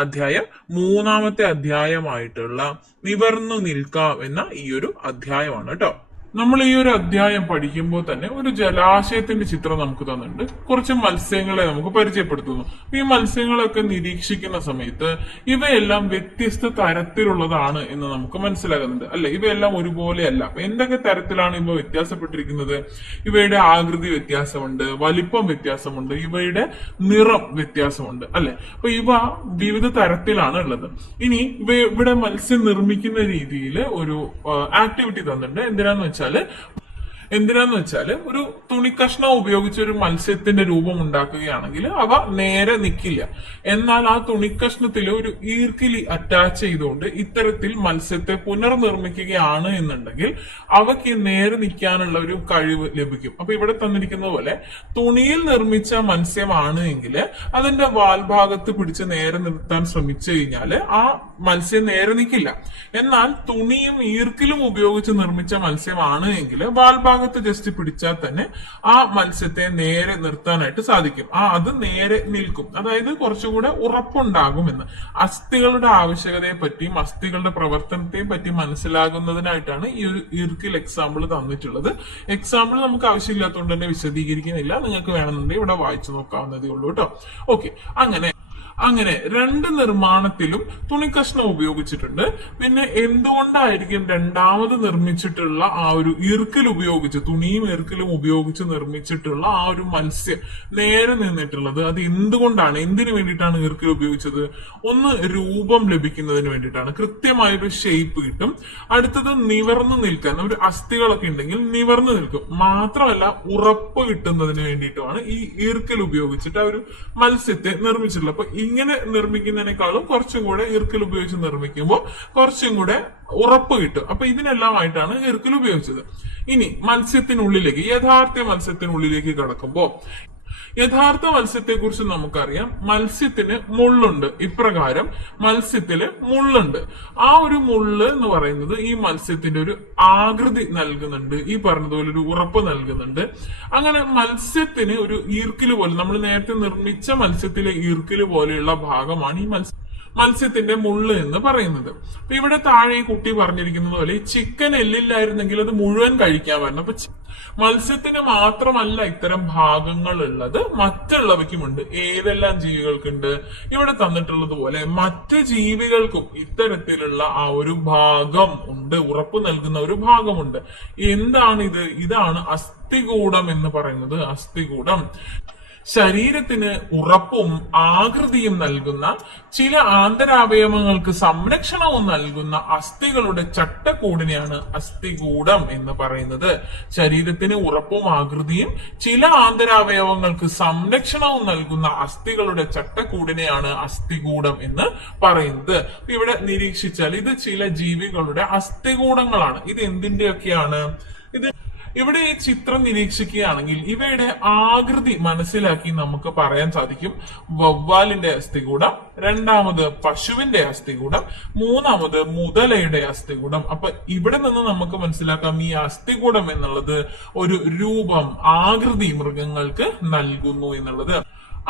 അധ്യായം 3-ാമത്തെ അധ്യായമായിട്ടുള്ള നിവർന്നു നിൽക്കാം എന്ന ഈ ഒരു അധ്യായമാണ് കേട്ടോ. നമ്മൾ ഈ ഒരു അധ്യായം പഠിക്കുമ്പോൾ തന്നെ ഒരു ജലാശയത്തിന്റെ ചിത്രം നമുക്ക് തന്നിട്ടുണ്ട്. കുറച്ച് മത്സ്യങ്ങളെ നമുക്ക് പരിചയപ്പെടുത്തുന്നു. ഈ മത്സ്യങ്ങളൊക്കെ നിരീക്ഷിക്കുന്ന സമയത്ത് ഇവയെല്ലാം വ്യത്യസ്ത തരത്തിലുള്ളതാണ് എന്ന് നമുക്ക് മനസ്സിലാകുന്നുണ്ട് അല്ലെ. ഇവയെല്ലാം ഒരുപോലെയല്ല. അപ്പൊ എന്തൊക്കെ തരത്തിലാണ് ഇവ വ്യത്യാസപ്പെട്ടിരിക്കുന്നത്? ഇവയുടെ ആകൃതി വ്യത്യാസമുണ്ട്, വലിപ്പം വ്യത്യാസമുണ്ട്, ഇവയുടെ നിറം വ്യത്യാസമുണ്ട് അല്ലെ. അപ്പൊ ഇവ വിവിധ തരത്തിലാണ് ഉള്ളത്. ഇനി ഇവിടെ മത്സ്യം നിർമ്മിക്കുന്ന രീതിയിൽ ഒരു ആക്ടിവിറ്റി തന്നിട്ടുണ്ട്. എന്തിനാന്ന് വെച്ചാല് ഒരു തുണിക്കഷ്ണം ഉപയോഗിച്ച് ഒരു മത്സ്യത്തിന്റെ രൂപം ഉണ്ടാക്കുകയാണെങ്കിൽ അവ നേരെ നിൽക്കില്ല. എന്നാൽ ആ തുണിക്കഷ്ണത്തിൽ ഒരു ഈർക്കിലി അറ്റാച്ച് ചെയ്തുകൊണ്ട് ഇത്തരത്തിൽ മത്സ്യത്തെ പുനർനിർമ്മിക്കുകയാണ് എന്നുണ്ടെങ്കിൽ അവയ്ക്ക് നേരെ നിൽക്കാനുള്ള ഒരു കഴിവ് ലഭിക്കും. അപ്പൊ ഇവിടെ തന്നിരിക്കുന്ന പോലെ തുണിയിൽ നിർമ്മിച്ച മത്സ്യമാണ് എങ്കിൽ അതിന്റെ വാൽഭാഗത്ത് പിടിച്ച് നേരെ നിർത്താൻ ശ്രമിച്ചു കഴിഞ്ഞാൽ ആ മത്സ്യം നേരെ നിൽക്കില്ല. എന്നാൽ തുണിയും ഈർക്കിലും ഉപയോഗിച്ച് നിർമ്മിച്ച മത്സ്യമാണ് എങ്കിൽ വാൽഭാഗത്ത് ജസ്റ്റ് പിടിച്ചാൽ തന്നെ ആ മത്സ്യത്തെ നേരെ നിർത്താനായിട്ട് സാധിക്കും. അത് നേരെ നിൽക്കും. അതായത് കുറച്ചുകൂടെ ഉറപ്പുണ്ടാകുമെന്ന്. അസ്ഥികളുടെ ആവശ്യകതയെ പറ്റിയും അസ്ഥികളുടെ പ്രവർത്തനത്തെയും പറ്റി മനസ്സിലാകുന്നതിനായിട്ടാണ് ഈ ഒരു ഈർക്കിൽ എക്സാമ്പിൾ തന്നിട്ടുള്ളത്. എക്സാമ്പിൾ നമുക്ക് ആവശ്യമില്ലാത്തതുകൊണ്ട് തന്നെ വിശദീകരിക്കുന്നില്ല. നിങ്ങൾക്ക് വേണമെന്നുണ്ടെങ്കിൽ ഇവിടെ വായിച്ചു നോക്കാവുന്നതേ ഉള്ളൂ കേട്ടോ. ഓക്കെ, അങ്ങനെ രണ്ട് നിർമ്മാണത്തിലും തുണിക്കഷ്ണം ഉപയോഗിച്ചിട്ടുണ്ട്. പിന്നെ എന്തുകൊണ്ടായിരിക്കും രണ്ടാമത് നിർമ്മിച്ചിട്ടുള്ള ആ ഒരു ഈർക്കിൽ ഉപയോഗിച്ച്, തുണിയും ഈർക്കിലും ഉപയോഗിച്ച് നിർമ്മിച്ചിട്ടുള്ള ആ ഒരു മത്സ്യം നേരെ നിന്നിട്ടുള്ളത്? അത് എന്തുകൊണ്ടാണ്, എന്തിനു വേണ്ടിയിട്ടാണ് ഈർക്കിൽ ഉപയോഗിച്ചത്? ഒന്ന്, രൂപം ലഭിക്കുന്നതിന് വേണ്ടിയിട്ടാണ്. കൃത്യമായൊരു ഷേപ്പ് കിട്ടും. അടുത്തത് നിവർന്നു നിൽക്കാൻ, ഒരു അസ്ഥികളൊക്കെ ഉണ്ടെങ്കിൽ നിവർന്നു നിൽക്കും. മാത്രമല്ല ഉറപ്പ് കിട്ടുന്നതിന് വേണ്ടിയിട്ടുമാണ് ഈ ഈർക്കിൽ ഉപയോഗിച്ചിട്ട് ആ ഒരു മത്സ്യത്തെ നിർമ്മിച്ചിട്ടുള്ളത്. അപ്പൊ ഇങ്ങനെ നിർമ്മിക്കുന്നതിനേക്കാളും കുറച്ചും കൂടെ ഈർക്കിൽ ഉപയോഗിച്ച് നിർമ്മിക്കുമ്പോൾ കുറച്ചും കൂടെ ഉറപ്പ് കിട്ടും. അപ്പൊ ഇതിനെല്ലാമായിട്ടാണ് ഈർക്കിൽ ഉപയോഗിച്ചത്. ഇനി യഥാർത്ഥ മത്സ്യത്തിനുള്ളിലേക്ക് കടക്കുമ്പോൾ യഥാർത്ഥ മത്സ്യത്തെ കുറിച്ച് നമുക്കറിയാം. മത്സ്യത്തിന് മുള്ളുണ്ട്. ഇപ്രകാരം മത്സ്യത്തില് മുള്ളുണ്ട്. ആ ഒരു മുള്ള് എന്ന് പറയുന്നത് ഈ മത്സ്യത്തിന്റെ ഒരു ആകൃതി നൽകുന്നുണ്ട്. ഈ പറഞ്ഞതുപോലെ ഒരു ഉറപ്പ് നൽകുന്നുണ്ട്. അങ്ങനെ മത്സ്യത്തിന് ഒരു ഈർക്കില് പോലെ, നമ്മൾ നേരത്തെ നിർമ്മിച്ച മത്സ്യത്തിലെ ഈർക്കില് പോലെയുള്ള ഭാഗമാണ് ഈ മത്സ്യത്തിന്റെ മുള്ള് എന്ന് പറയുന്നത്. അപ്പൊ ഇവിടെ താഴെ ഈ കുട്ടി പറഞ്ഞിരിക്കുന്നത് പോലെ ഈ ചിക്കൻ എല്ലില്ലായിരുന്നെങ്കിൽ അത് മുഴുവൻ കഴിക്കാമായിരുന്നു. അപ്പൊ മത്സ്യത്തിന് മാത്രമല്ല ഇത്തരം ഭാഗങ്ങൾ ഉള്ളത്, മറ്റുള്ളവയ്ക്കുമുണ്ട്. ഏതെല്ലാം ജീവികൾക്കുണ്ട്? ഇവിടെ തന്നിട്ടുള്ളത് പോലെ മറ്റ് ജീവികൾക്കും ഇത്തരത്തിലുള്ള ആ ഒരു ഭാഗം ഉണ്ട്, ഉറപ്പ് നൽകുന്ന ഒരു ഭാഗമുണ്ട്. എന്താണ് ഇതാണ് അസ്ഥികൂടം എന്ന് പറയുന്നത്. അസ്ഥികൂടം ശരീരത്തിന് ഉറപ്പും ആകൃതിയും നൽകുന്ന, ചില ആന്തരാവയവങ്ങൾക്ക് സംരക്ഷണവും നൽകുന്ന അസ്ഥികളുടെ ചട്ടക്കൂടിനെയാണ് അസ്ഥികൂടം എന്ന് പറയുന്നത്. ശരീരത്തിന് ഉറപ്പും ആകൃതിയും ചില ആന്തരാവയവങ്ങൾക്ക് സംരക്ഷണവും നൽകുന്ന അസ്ഥികളുടെ ചട്ടക്കൂടിനെയാണ് അസ്ഥികൂടം എന്ന് പറയുന്നത്. ഇവിടെ നിരീക്ഷിച്ചാൽ ഇത് ചില ജീവികളുടെ അസ്ഥികൂടങ്ങളാണ്. ഇത് എന്തിന്റെയൊക്കെയാണ്? ഇവിടെ ഈ ചിത്രം നിരീക്ഷിക്കുകയാണെങ്കിൽ ഇവയുടെ ആകൃതി മനസ്സിലാക്കി നമുക്ക് പറയാൻ സാധിക്കും. വവ്വാലിന്റെ അസ്ഥികൂടം, രണ്ടാമത് പശുവിന്റെ അസ്ഥികൂടം, മൂന്നാമത് മുതലയുടെ അസ്ഥികൂടം. അപ്പൊ ഇവിടെ നിന്ന് നമുക്ക് മനസ്സിലാക്കാം ഈ അസ്ഥികൂടം എന്നുള്ളത് ഒരു രൂപം, ആകൃതി മൃഗങ്ങൾക്ക് നൽകുന്നു എന്നുള്ളത്.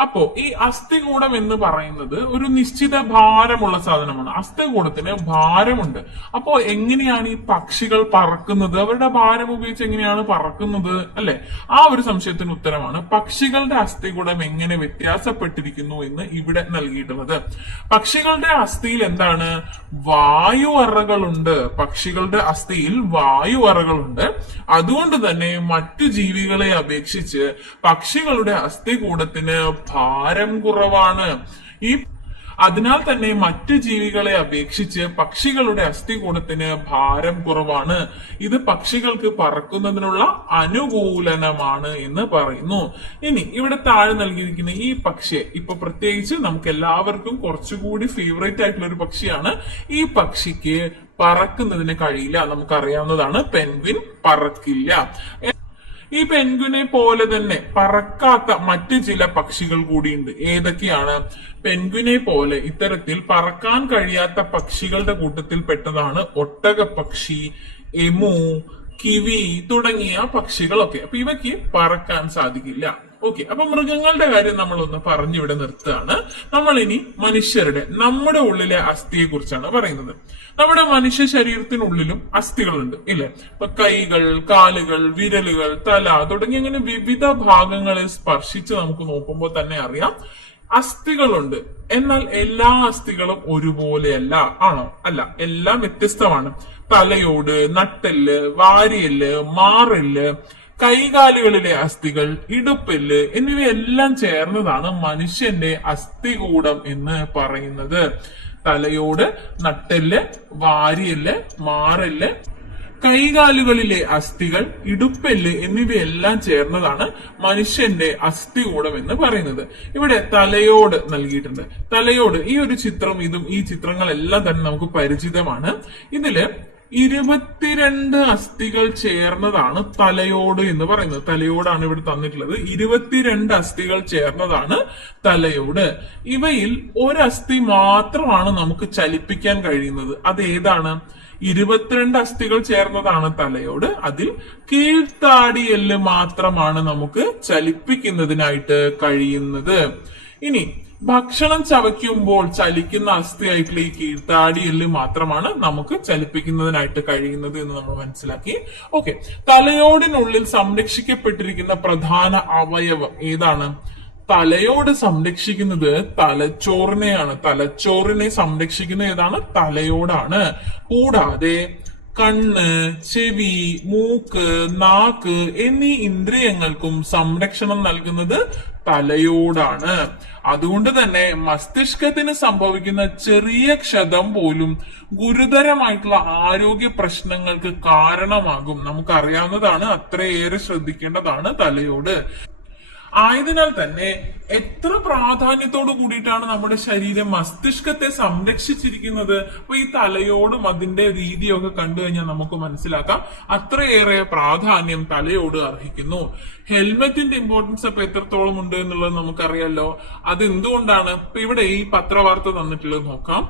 അപ്പോ ഈ അസ്ഥികൂടം എന്ന് പറയുന്നത് ഒരു നിശ്ചിത ഭാരമുള്ള സാധനമാണ്. അസ്ഥികൂടത്തിന് ഭാരമുണ്ട്. അപ്പോ എങ്ങനെയാണ് ഈ പക്ഷികൾ പറക്കുന്നത്? അവരുടെ ഭാരം ഉപയോഗിച്ച് എങ്ങനെയാണ് പറക്കുന്നത് അല്ലെ? ആ ഒരു സംശയത്തിന് ഉത്തരമാണ് പക്ഷികളുടെ അസ്ഥികൂടം എങ്ങനെ വ്യത്യാസപ്പെട്ടിരിക്കുന്നു എന്ന് ഇവിടെ നൽകിയിട്ടുള്ളത്. പക്ഷികളുടെ അസ്ഥിയിൽ എന്താണ്? വായു അറകളുണ്ട്. പക്ഷികളുടെ അസ്ഥിയിൽ വായു അറകളുണ്ട്. അതുകൊണ്ട് തന്നെ മറ്റു ജീവികളെ അപേക്ഷിച്ച് പക്ഷികളുടെ അസ്ഥികൂടത്തിന് ഭാരം കുറവാണ്. അതിനാൽ തന്നെ മറ്റു ജീവികളെ അപേക്ഷിച്ച് പക്ഷികളുടെ അസ്ഥികൂടത്തിന് ഭാരം കുറവാണ്. ഇത് പക്ഷികൾക്ക് പറക്കുന്നതിനുള്ള അനുകൂലനമാണ് എന്ന് പറയുന്നു. ഇനി ഇവിടെ താഴെ നൽകിയിരിക്കുന്ന ഈ പക്ഷിയെ ഇപ്പൊ പ്രത്യേകിച്ച് നമുക്ക് എല്ലാവർക്കും കുറച്ചുകൂടി ഫേവറേറ്റ് ആയിട്ടുള്ള ഒരു പക്ഷിയാണ്. ഈ പക്ഷിക്ക് പറക്കുന്നതിന് കഴിയില്ല. നമുക്കറിയാവുന്നതാണ്, പെൻഗ്വിൻ പറക്കില്ല. ഈ പെൻഗ്വിനെ പോലെ തന്നെ പറക്കാത്ത മറ്റു ചില പക്ഷികൾ കൂടിയുണ്ട്. ഏതൊക്കെയാണ്? പെൻഗ്വിനെ പോലെ ഇത്തരത്തിൽ പറക്കാൻ കഴിയാത്ത പക്ഷികളുടെ കൂട്ടത്തിൽ പെട്ടതാണ് ഒട്ടകപ്പക്ഷി, എമു, കിവി തുടങ്ങിയ പക്ഷികളൊക്കെ. അപ്പൊ ഇവയ്ക്ക് പറക്കാൻ സാധിക്കില്ല. ഓക്കെ, അപ്പൊ മൃഗങ്ങളുടെ കാര്യം നമ്മൾ ഒന്ന് പറഞ്ഞിവിടെ നിർത്തുകയാണ്. നമ്മൾ ഇനി മനുഷ്യരുടെ, നമ്മുടെ ഉള്ളിലെ അസ്ഥിയെ കുറിച്ചാണ് പറയുന്നത്. നമ്മുടെ മനുഷ്യ ശരീരത്തിനുള്ളിലും അസ്ഥികളുണ്ട് ഇല്ലേ? ഇപ്പൊ കൈകൾ, കാലുകൾ, വിരലുകൾ, തല തുടങ്ങി അങ്ങനെ വിവിധ ഭാഗങ്ങളെ സ്പർശിച്ച് നമുക്ക് നോക്കുമ്പോൾ തന്നെ അറിയാം അസ്ഥികളുണ്ട്. എന്നാൽ എല്ലാ അസ്ഥികളും ഒരുപോലെയല്ല, ആണോ? അല്ല, എല്ലാം വ്യത്യസ്തമാണ്. തലയോട്, നട്ടെല്ല്, വാരിയെല്ല്, മാറെല്ല്, കൈകാലുകളിലെ അസ്ഥികൾ, ഇടുപ്പെല്ല് എന്നിവയെല്ലാം ചേർന്നതാണ് മനുഷ്യന്റെ അസ്ഥികൂടം എന്ന് പറയുന്നത്. തലയോട്, നട്ടെല്ല്, വാരിയെല്ല്, മാറെല്ല്, കൈകാലുകളിലെ അസ്ഥികൾ, ഇടുപ്പെല്ല് എന്നിവയെല്ലാം ചേർന്നതാണ് മനുഷ്യന്റെ അസ്ഥികൂടം എന്ന് പറയുന്നത്. ഇവിടെ തലയോട് നൽകിയിട്ടുണ്ട്. തലയോട്, ഈ ഒരു ചിത്രം, ഈ ചിത്രങ്ങളെല്ലാം തന്നെ നമുക്ക് പരിചിതമാണ്. ഇതില് 22 അസ്ഥികൾ ചേർന്നതാണ് തലയോട് എന്ന് പറയുന്നത്. തലയോടാണ് ഇവിടെ തന്നിട്ടുള്ളത്. 22 അസ്ഥികൾ ചേർന്നതാണ് തലയോട്. ഇവയിൽ ഒരസ്ഥി മാത്രമാണ് നമുക്ക് ചലിപ്പിക്കാൻ കഴിയുന്നത്. അത് ഏതാണ്? 22 അസ്ഥികൾ ചേർന്നതാണ് തലയോട്. അതിൽ കീഴ്ത്താടിയെല്ല് മാത്രമാണ് നമുക്ക് ചലിപ്പിക്കുന്നതിനായിട്ട് കഴിയുന്നത്. ഇനി ഭക്ഷണം ചവയ്ക്കുമ്പോൾ ചലിക്കുന്ന അസ്ഥിയായിട്ടുള്ള ഈ കീഴ്ത്താടിയെല്ല് മാത്രമാണ് നമുക്ക് ചലിപ്പിക്കുന്നതിനായിട്ട് കഴിയുന്നത് എന്ന് നമ്മൾ മനസ്സിലാക്കി. ഓക്കെ, തലയോടിനുള്ളിൽ സംരക്ഷിക്കപ്പെട്ടിരിക്കുന്ന പ്രധാന അവയവം ഏതാണ്? തലയോട് സംരക്ഷിക്കുന്നത് തലച്ചോറിനെയാണ്. തലച്ചോറിനെ സംരക്ഷിക്കുന്ന ഏതാണ്? തലയോടാണ്. കൂടാതെ കണ്ണ്, ചെവി, മൂക്ക്, നാക്ക് എന്നീ ഇന്ദ്രിയങ്ങൾക്കും സംരക്ഷണം നൽകുന്നത് തലയോടാണ്. അതുകൊണ്ട് തന്നെ മസ്തിഷ്കത്തിന് സംഭവിക്കുന്ന ചെറിയ ക്ഷതം പോലും ഗുരുതരമായിട്ടുള്ള ആരോഗ്യ പ്രശ്നങ്ങൾക്ക് കാരണമാകും. നമുക്കറിയാവുന്നതാണ്, അത്രയേറെ ശ്രദ്ധിക്കേണ്ടതാണ് തലയോട്. ആയതിനാൽ തന്നെ എത്ര പ്രാധാന്യത്തോട് കൂടിയിട്ടാണ് നമ്മുടെ ശരീരം മസ്തിഷ്കത്തെ സംരക്ഷിച്ചിരിക്കുന്നത്. അപ്പൊ ഈ തലയോടും അതിന്റെ രീതിയൊക്കെ കണ്ടു കഴിഞ്ഞാൽ നമുക്ക് മനസ്സിലാക്കാം അത്രയേറെ പ്രാധാന്യം തലയോട് അർഹിക്കുന്നു. ഹെൽമെറ്റിന്റെ ഇമ്പോർട്ടൻസ് അപ്പൊ എത്രത്തോളം ഉണ്ട് എന്നുള്ളത് നമുക്കറിയാലോ. അതെന്തുകൊണ്ടാണ്? ഇപ്പൊ ഇവിടെ ഈ പത്രവാർത്ത തന്നിട്ടുള്ളത് നോക്കാം.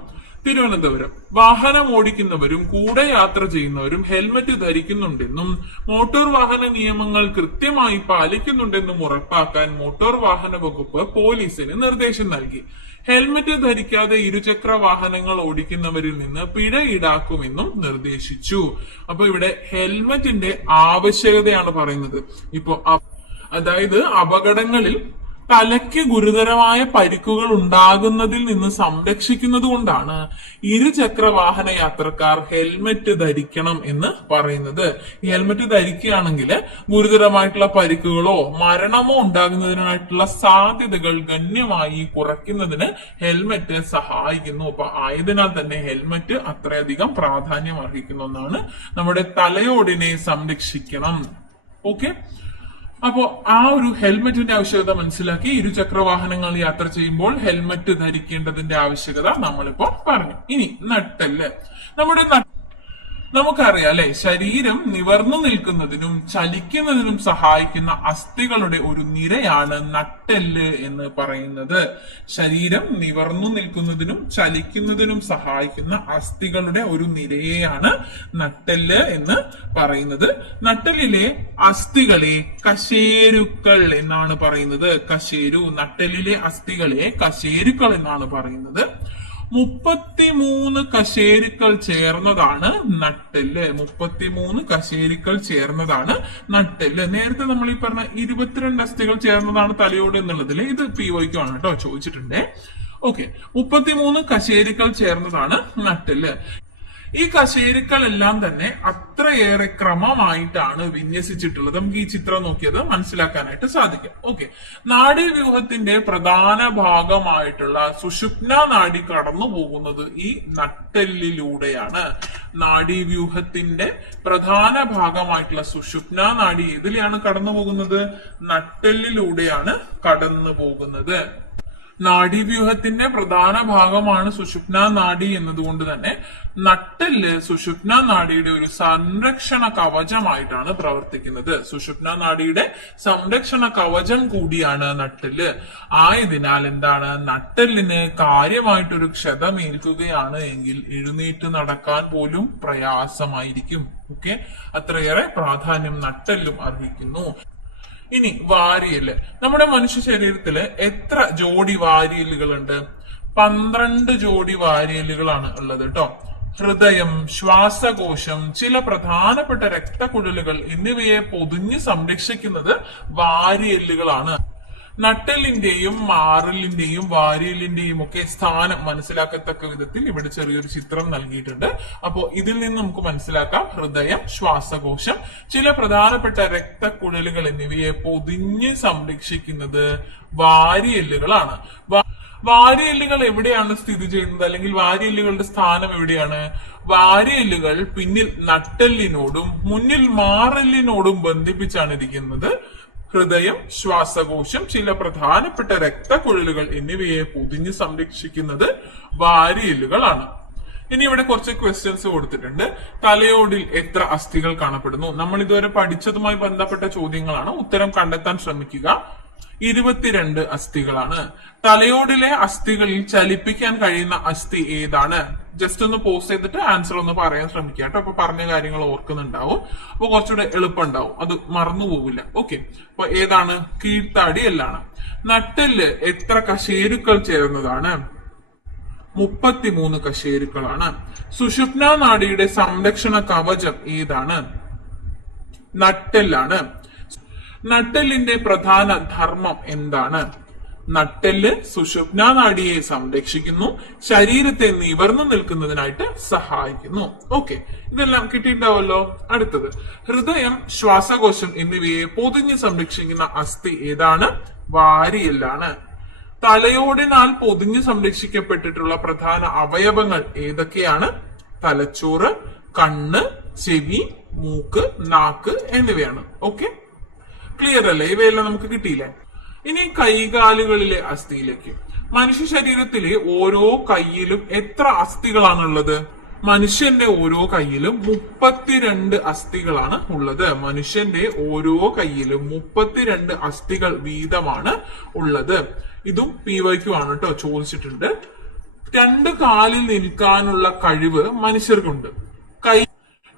തിരുവനന്തപുരം, വാഹനം ഓടിക്കുന്നവരും കൂടെ യാത്ര ചെയ്യുന്നവരും ഹെൽമറ്റ് ധരിക്കുന്നുണ്ടെന്നും മോട്ടോർ വാഹന നിയമങ്ങൾ കൃത്യമായി പാലിക്കുന്നുണ്ടെന്നും ഉറപ്പാക്കാൻ മോട്ടോർ വാഹന വകുപ്പ് പോലീസിന് നിർദ്ദേശം നൽകി. ഹെൽമറ്റ് ധരിക്കാതെ ഇരുചക്ര വാഹനങ്ങൾ ഓടിക്കുന്നവരിൽ നിന്ന് പിഴ ഈടാക്കുമെന്നും നിർദ്ദേശിച്ചു. അപ്പൊ ഇവിടെ ഹെൽമറ്റിന്റെ ആവശ്യകതയാണ് പറയുന്നത്. ഇപ്പൊ അതായത് അപകടങ്ങളിൽ തലയ്ക്ക് ഗുരുതരമായ പരിക്കുകൾ ഉണ്ടാകുന്നതിൽ നിന്ന് സംരക്ഷിക്കുന്നത് കൊണ്ടാണ് ഇരുചക്ര വാഹന യാത്രക്കാർ ഹെൽമെറ്റ് ധരിക്കണം എന്ന് പറയുന്നത്. ഈ ഹെൽമെറ്റ് ധരിക്കുകയാണെങ്കിൽ ഗുരുതരമായിട്ടുള്ള പരിക്കുകളോ മരണമോ ഉണ്ടാകുന്നതിനായിട്ടുള്ള സാധ്യതകൾ ഗണ്യമായി കുറയ്ക്കുന്നതിന് ഹെൽമെറ്റ് സഹായിക്കുന്നു. അപ്പൊ ആയതിനാൽ തന്നെ ഹെൽമെറ്റ് അത്രയധികം പ്രാധാന്യം അർഹിക്കുന്ന ഒന്നാണ്. നമ്മുടെ തലയോടിനെ സംരക്ഷിക്കണം. ഓക്കെ, അപ്പോ ആ ഒരു ഹെൽമെറ്റിന്റെ ആവശ്യകത മനസ്സിലാക്കി ഇരുചക്ര വാഹനങ്ങൾ യാത്ര ചെയ്യുമ്പോൾ ഹെൽമെറ്റ് ധരിക്കേണ്ടതിന്റെ ആവശ്യകത നമ്മളിപ്പോ പറഞ്ഞു. ഇനി നട്ടെല്ല്. നമ്മുടെ നമുക്കറിയാം അല്ലെ, ശരീരം നിവർന്നു നിൽക്കുന്നതിനും ചലിക്കുന്നതിനും സഹായിക്കുന്ന അസ്ഥികളുടെ ഒരു നിരയാണ് നട്ടെല്ല് എന്ന് പറയുന്നത്. ശരീരം നിവർന്നു നിൽക്കുന്നതിനും ചലിക്കുന്നതിനും സഹായിക്കുന്ന അസ്ഥികളുടെ ഒരു നിരയെയാണ് നട്ടെല്ല് എന്ന് പറയുന്നത്. നട്ടെല്ലിലെ അസ്ഥികളെ കശേരുക്കൾ എന്നാണ് പറയുന്നത്. കശേരു, നട്ടെല്ലിലെ അസ്ഥികളെ കശേരുക്കൾ എന്നാണ് പറയുന്നത്. 33 കശേരുക്കൾ ചേർന്നതാണ് നട്ടെല്ല്. 33 കശേരുക്കൾ ചേർന്നതാണ് നട്ടെല്ല്. നേരത്തെ നമ്മൾ ഈ പറഞ്ഞ 22 അസ്ഥികൾ ചേർന്നതാണ് തലയോട് എന്നുള്ളതിൽ ഇത് POയ്ക്ക് ആണ് കേട്ടോ ചോദിച്ചിട്ടുണ്ട്. ഓക്കെ, 33 കശേരുക്കൾ ചേർന്നതാണ് നട്ടെല്ല്. ഈ കശേരുക്കളെല്ലാം തന്നെ അത്രയേറെ ക്രമമായിട്ടാണ് വിന്യസിച്ചിട്ടുള്ളത്. നമുക്ക് ഈ ചിത്രം നോക്കിയത് മനസ്സിലാക്കാനായിട്ട് സാധിക്കും. ഓക്കെ, നാഡീവ്യൂഹത്തിന്റെ പ്രധാന ഭാഗമായിട്ടുള്ള സുഷുപ്ന നാഡി കടന്നു പോകുന്നത് ഈ നട്ടെല്ലിലൂടെയാണ്. നാഡീവ്യൂഹത്തിന്റെ പ്രധാന ഭാഗമായിട്ടുള്ള സുഷുപ്ന നാഡി ഏതിലെയാണ് കടന്നു പോകുന്നത്? നട്ടെല്ലിലൂടെയാണ് കടന്നു പോകുന്നത്. നാഡീവ്യൂഹത്തിന്റെ പ്രധാന ഭാഗമാണ് സുഷുപ്ന നാഡി എന്നതുകൊണ്ട് തന്നെ നട്ടെല്ല് സുഷുപ്ന നാഡിയുടെ ഒരു സംരക്ഷണ കവചമായിട്ടാണ് പ്രവർത്തിക്കുന്നത്. സുഷുപ്ന നാഡിയുടെ സംരക്ഷണ കവചം കൂടിയാണ് നട്ടെല്ല്. ആയതിനാൽ എന്താണ്, നട്ടെല്ലിന് കാര്യമായിട്ടൊരു ക്ഷതമേൽക്കുകയാണ് എങ്കിൽ എഴുന്നേറ്റ് നടക്കാൻ പോലും പ്രയാസമായിരിക്കും. ഓക്കെ, അത്രയേറെ പ്രാധാന്യം നട്ടെല്ലും അർഹിക്കുന്നു. ഇനി വാരിയല്. നമ്മുടെ മനുഷ്യ ശരീരത്തില് എത്ര ജോഡി വാരിയലുകളുണ്ട്? 12 ജോഡി വാരിയലുകളാണ് ഉള്ളത് കേട്ടോ. ഹൃദയം, ശ്വാസകോശം, ചില പ്രധാനപ്പെട്ട രക്തക്കുഴലുകൾ എന്നിവയെ പൊതിഞ്ഞ് സംരക്ഷിക്കുന്നത് വാരിയല്ലുകളാണ്. നട്ടെല്ലിന്റെയും മാറലിന്റെയും വാരിയലിന്റെയും ഒക്കെ സ്ഥാനം മനസ്സിലാക്കത്തക്ക വിധത്തിൽ ഇവിടെ ചെറിയൊരു ചിത്രം നൽകിയിട്ടുണ്ട്. അപ്പോ ഇതിൽ നിന്ന് നമുക്ക് മനസ്സിലാക്കാം ഹൃദയം, ശ്വാസകോശം, ചില പ്രധാനപ്പെട്ട രക്തക്കുഴലുകൾ എന്നിവയെ പൊതിഞ്ഞ് സംരക്ഷിക്കുന്നത് വാരിയല്ലുകളാണ്. വാരിയല്ലുകൾ എവിടെയാണ് സ്ഥിതി ചെയ്യുന്നത്, അല്ലെങ്കിൽ വാരിയല്ലുകളുടെ സ്ഥാനം എവിടെയാണ്? വാരിയല്ലുകൾ പിന്നിൽ നട്ടെല്ലിനോടും മുന്നിൽ മാറലിനോടും ബന്ധിപ്പിച്ചാണ് ഇരിക്കുന്നത്. ഹൃദയം, ശ്വാസകോശം, ചില പ്രധാനപ്പെട്ട രക്തക്കുഴലുകൾ എന്നിവയെ പൊതിഞ്ഞ് സംരക്ഷിക്കുന്നത് വാരിയല്ലുകളാണ്. ഇനി ഇവിടെ കുറച്ച് ക്വസ്റ്റ്യൻസ് കൊടുത്തിട്ടുണ്ട്. തലയോടിൽ എത്ര അസ്ഥികൾ കാണപ്പെടുന്നു? നമ്മൾ ഇതുവരെ പഠിച്ചതുമായി ബന്ധപ്പെട്ട ചോദ്യങ്ങളാണ്. ഉത്തരം കണ്ടെത്താൻ ശ്രമിക്കുക. 22 അസ്ഥികളാണ്. തലയോടിലെ അസ്ഥികളിൽ ചലിപ്പിക്കാൻ കഴിയുന്ന അസ്ഥി ഏതാണ്? ജസ്റ്റ് ഒന്ന് പോസ് ചെയ്തിട്ട് ആൻസർ ഒന്ന് പറയാൻ ശ്രമിക്കുക കേട്ടോ. അപ്പൊ പറഞ്ഞ കാര്യങ്ങൾ ഓർക്കുന്നുണ്ടാവും. അപ്പൊ കുറച്ചുകൂടെ എളുപ്പമുണ്ടാവും, അത് മറന്നുപോകില്ല. ഓക്കെ, അപ്പൊ ഏതാണ്? കീഴ്ത്താടി എല്ലാണ്. നട്ടെല്ല് എത്ര കശേരുക്കൾ ചേർന്നതാണ്? 33 കശേരുക്കളാണ്. സുഷുമ്നാ നാഡിയുടെ സംരക്ഷണ കവചം ഏതാണ്? നട്ടെല്ലാണ്. നട്ടെല്ലിന്റെ പ്രധാന ധർമ്മം എന്താണ്? നട്ടെല്ല് സുഷുമ്നാ നാഡിയെ സംരക്ഷിക്കുന്നു, ശരീരത്തെ നിവർന്നു നിൽക്കുന്നതിനായിട്ട് സഹായിക്കുന്നു. ഓക്കെ, ഇതെല്ലാം കിട്ടിയിട്ടുണ്ടാവല്ലോ. അടുത്തത്, ഹൃദയം, ശ്വാസകോശം എന്നിവയെ പൊതിഞ്ഞ് സംരക്ഷിക്കുന്ന അസ്ഥി ഏതാണ്? വാരിയല്ലാണ്. തലയോടിനാൽ പൊതിഞ്ഞ് സംരക്ഷിക്കപ്പെട്ടിട്ടുള്ള പ്രധാന അവയവങ്ങൾ ഏതൊക്കെയാണ്? തലച്ചോറ്, കണ്ണ്, ചെവി, മൂക്ക്, നാക്ക് എന്നിവയാണ്. ഓക്കെ, ക്ലിയർ അല്ലേ? ഇവയെല്ലാം നമുക്ക് കിട്ടിയില്ലേ? ഇനി കൈകാലുകളിലെ അസ്ഥിയിലേക്ക്. മനുഷ്യ ശരീരത്തിലെ ഓരോ കൈയിലും എത്ര അസ്ഥികളാണുള്ളത്? മനുഷ്യന്റെ ഓരോ കൈയിലും 32 അസ്ഥികളാണ് ഉള്ളത്. മനുഷ്യന്റെ ഓരോ കൈയിലും 32 അസ്ഥികൾ വീതമാണ് ഉള്ളത്. ഇതും PYQ ആണ് കേട്ടോ, ചോദിച്ചിട്ടുണ്ട്. 2 കാലിൽ നിൽക്കാനുള്ള കഴിവ് മനുഷ്യർക്കുണ്ട്.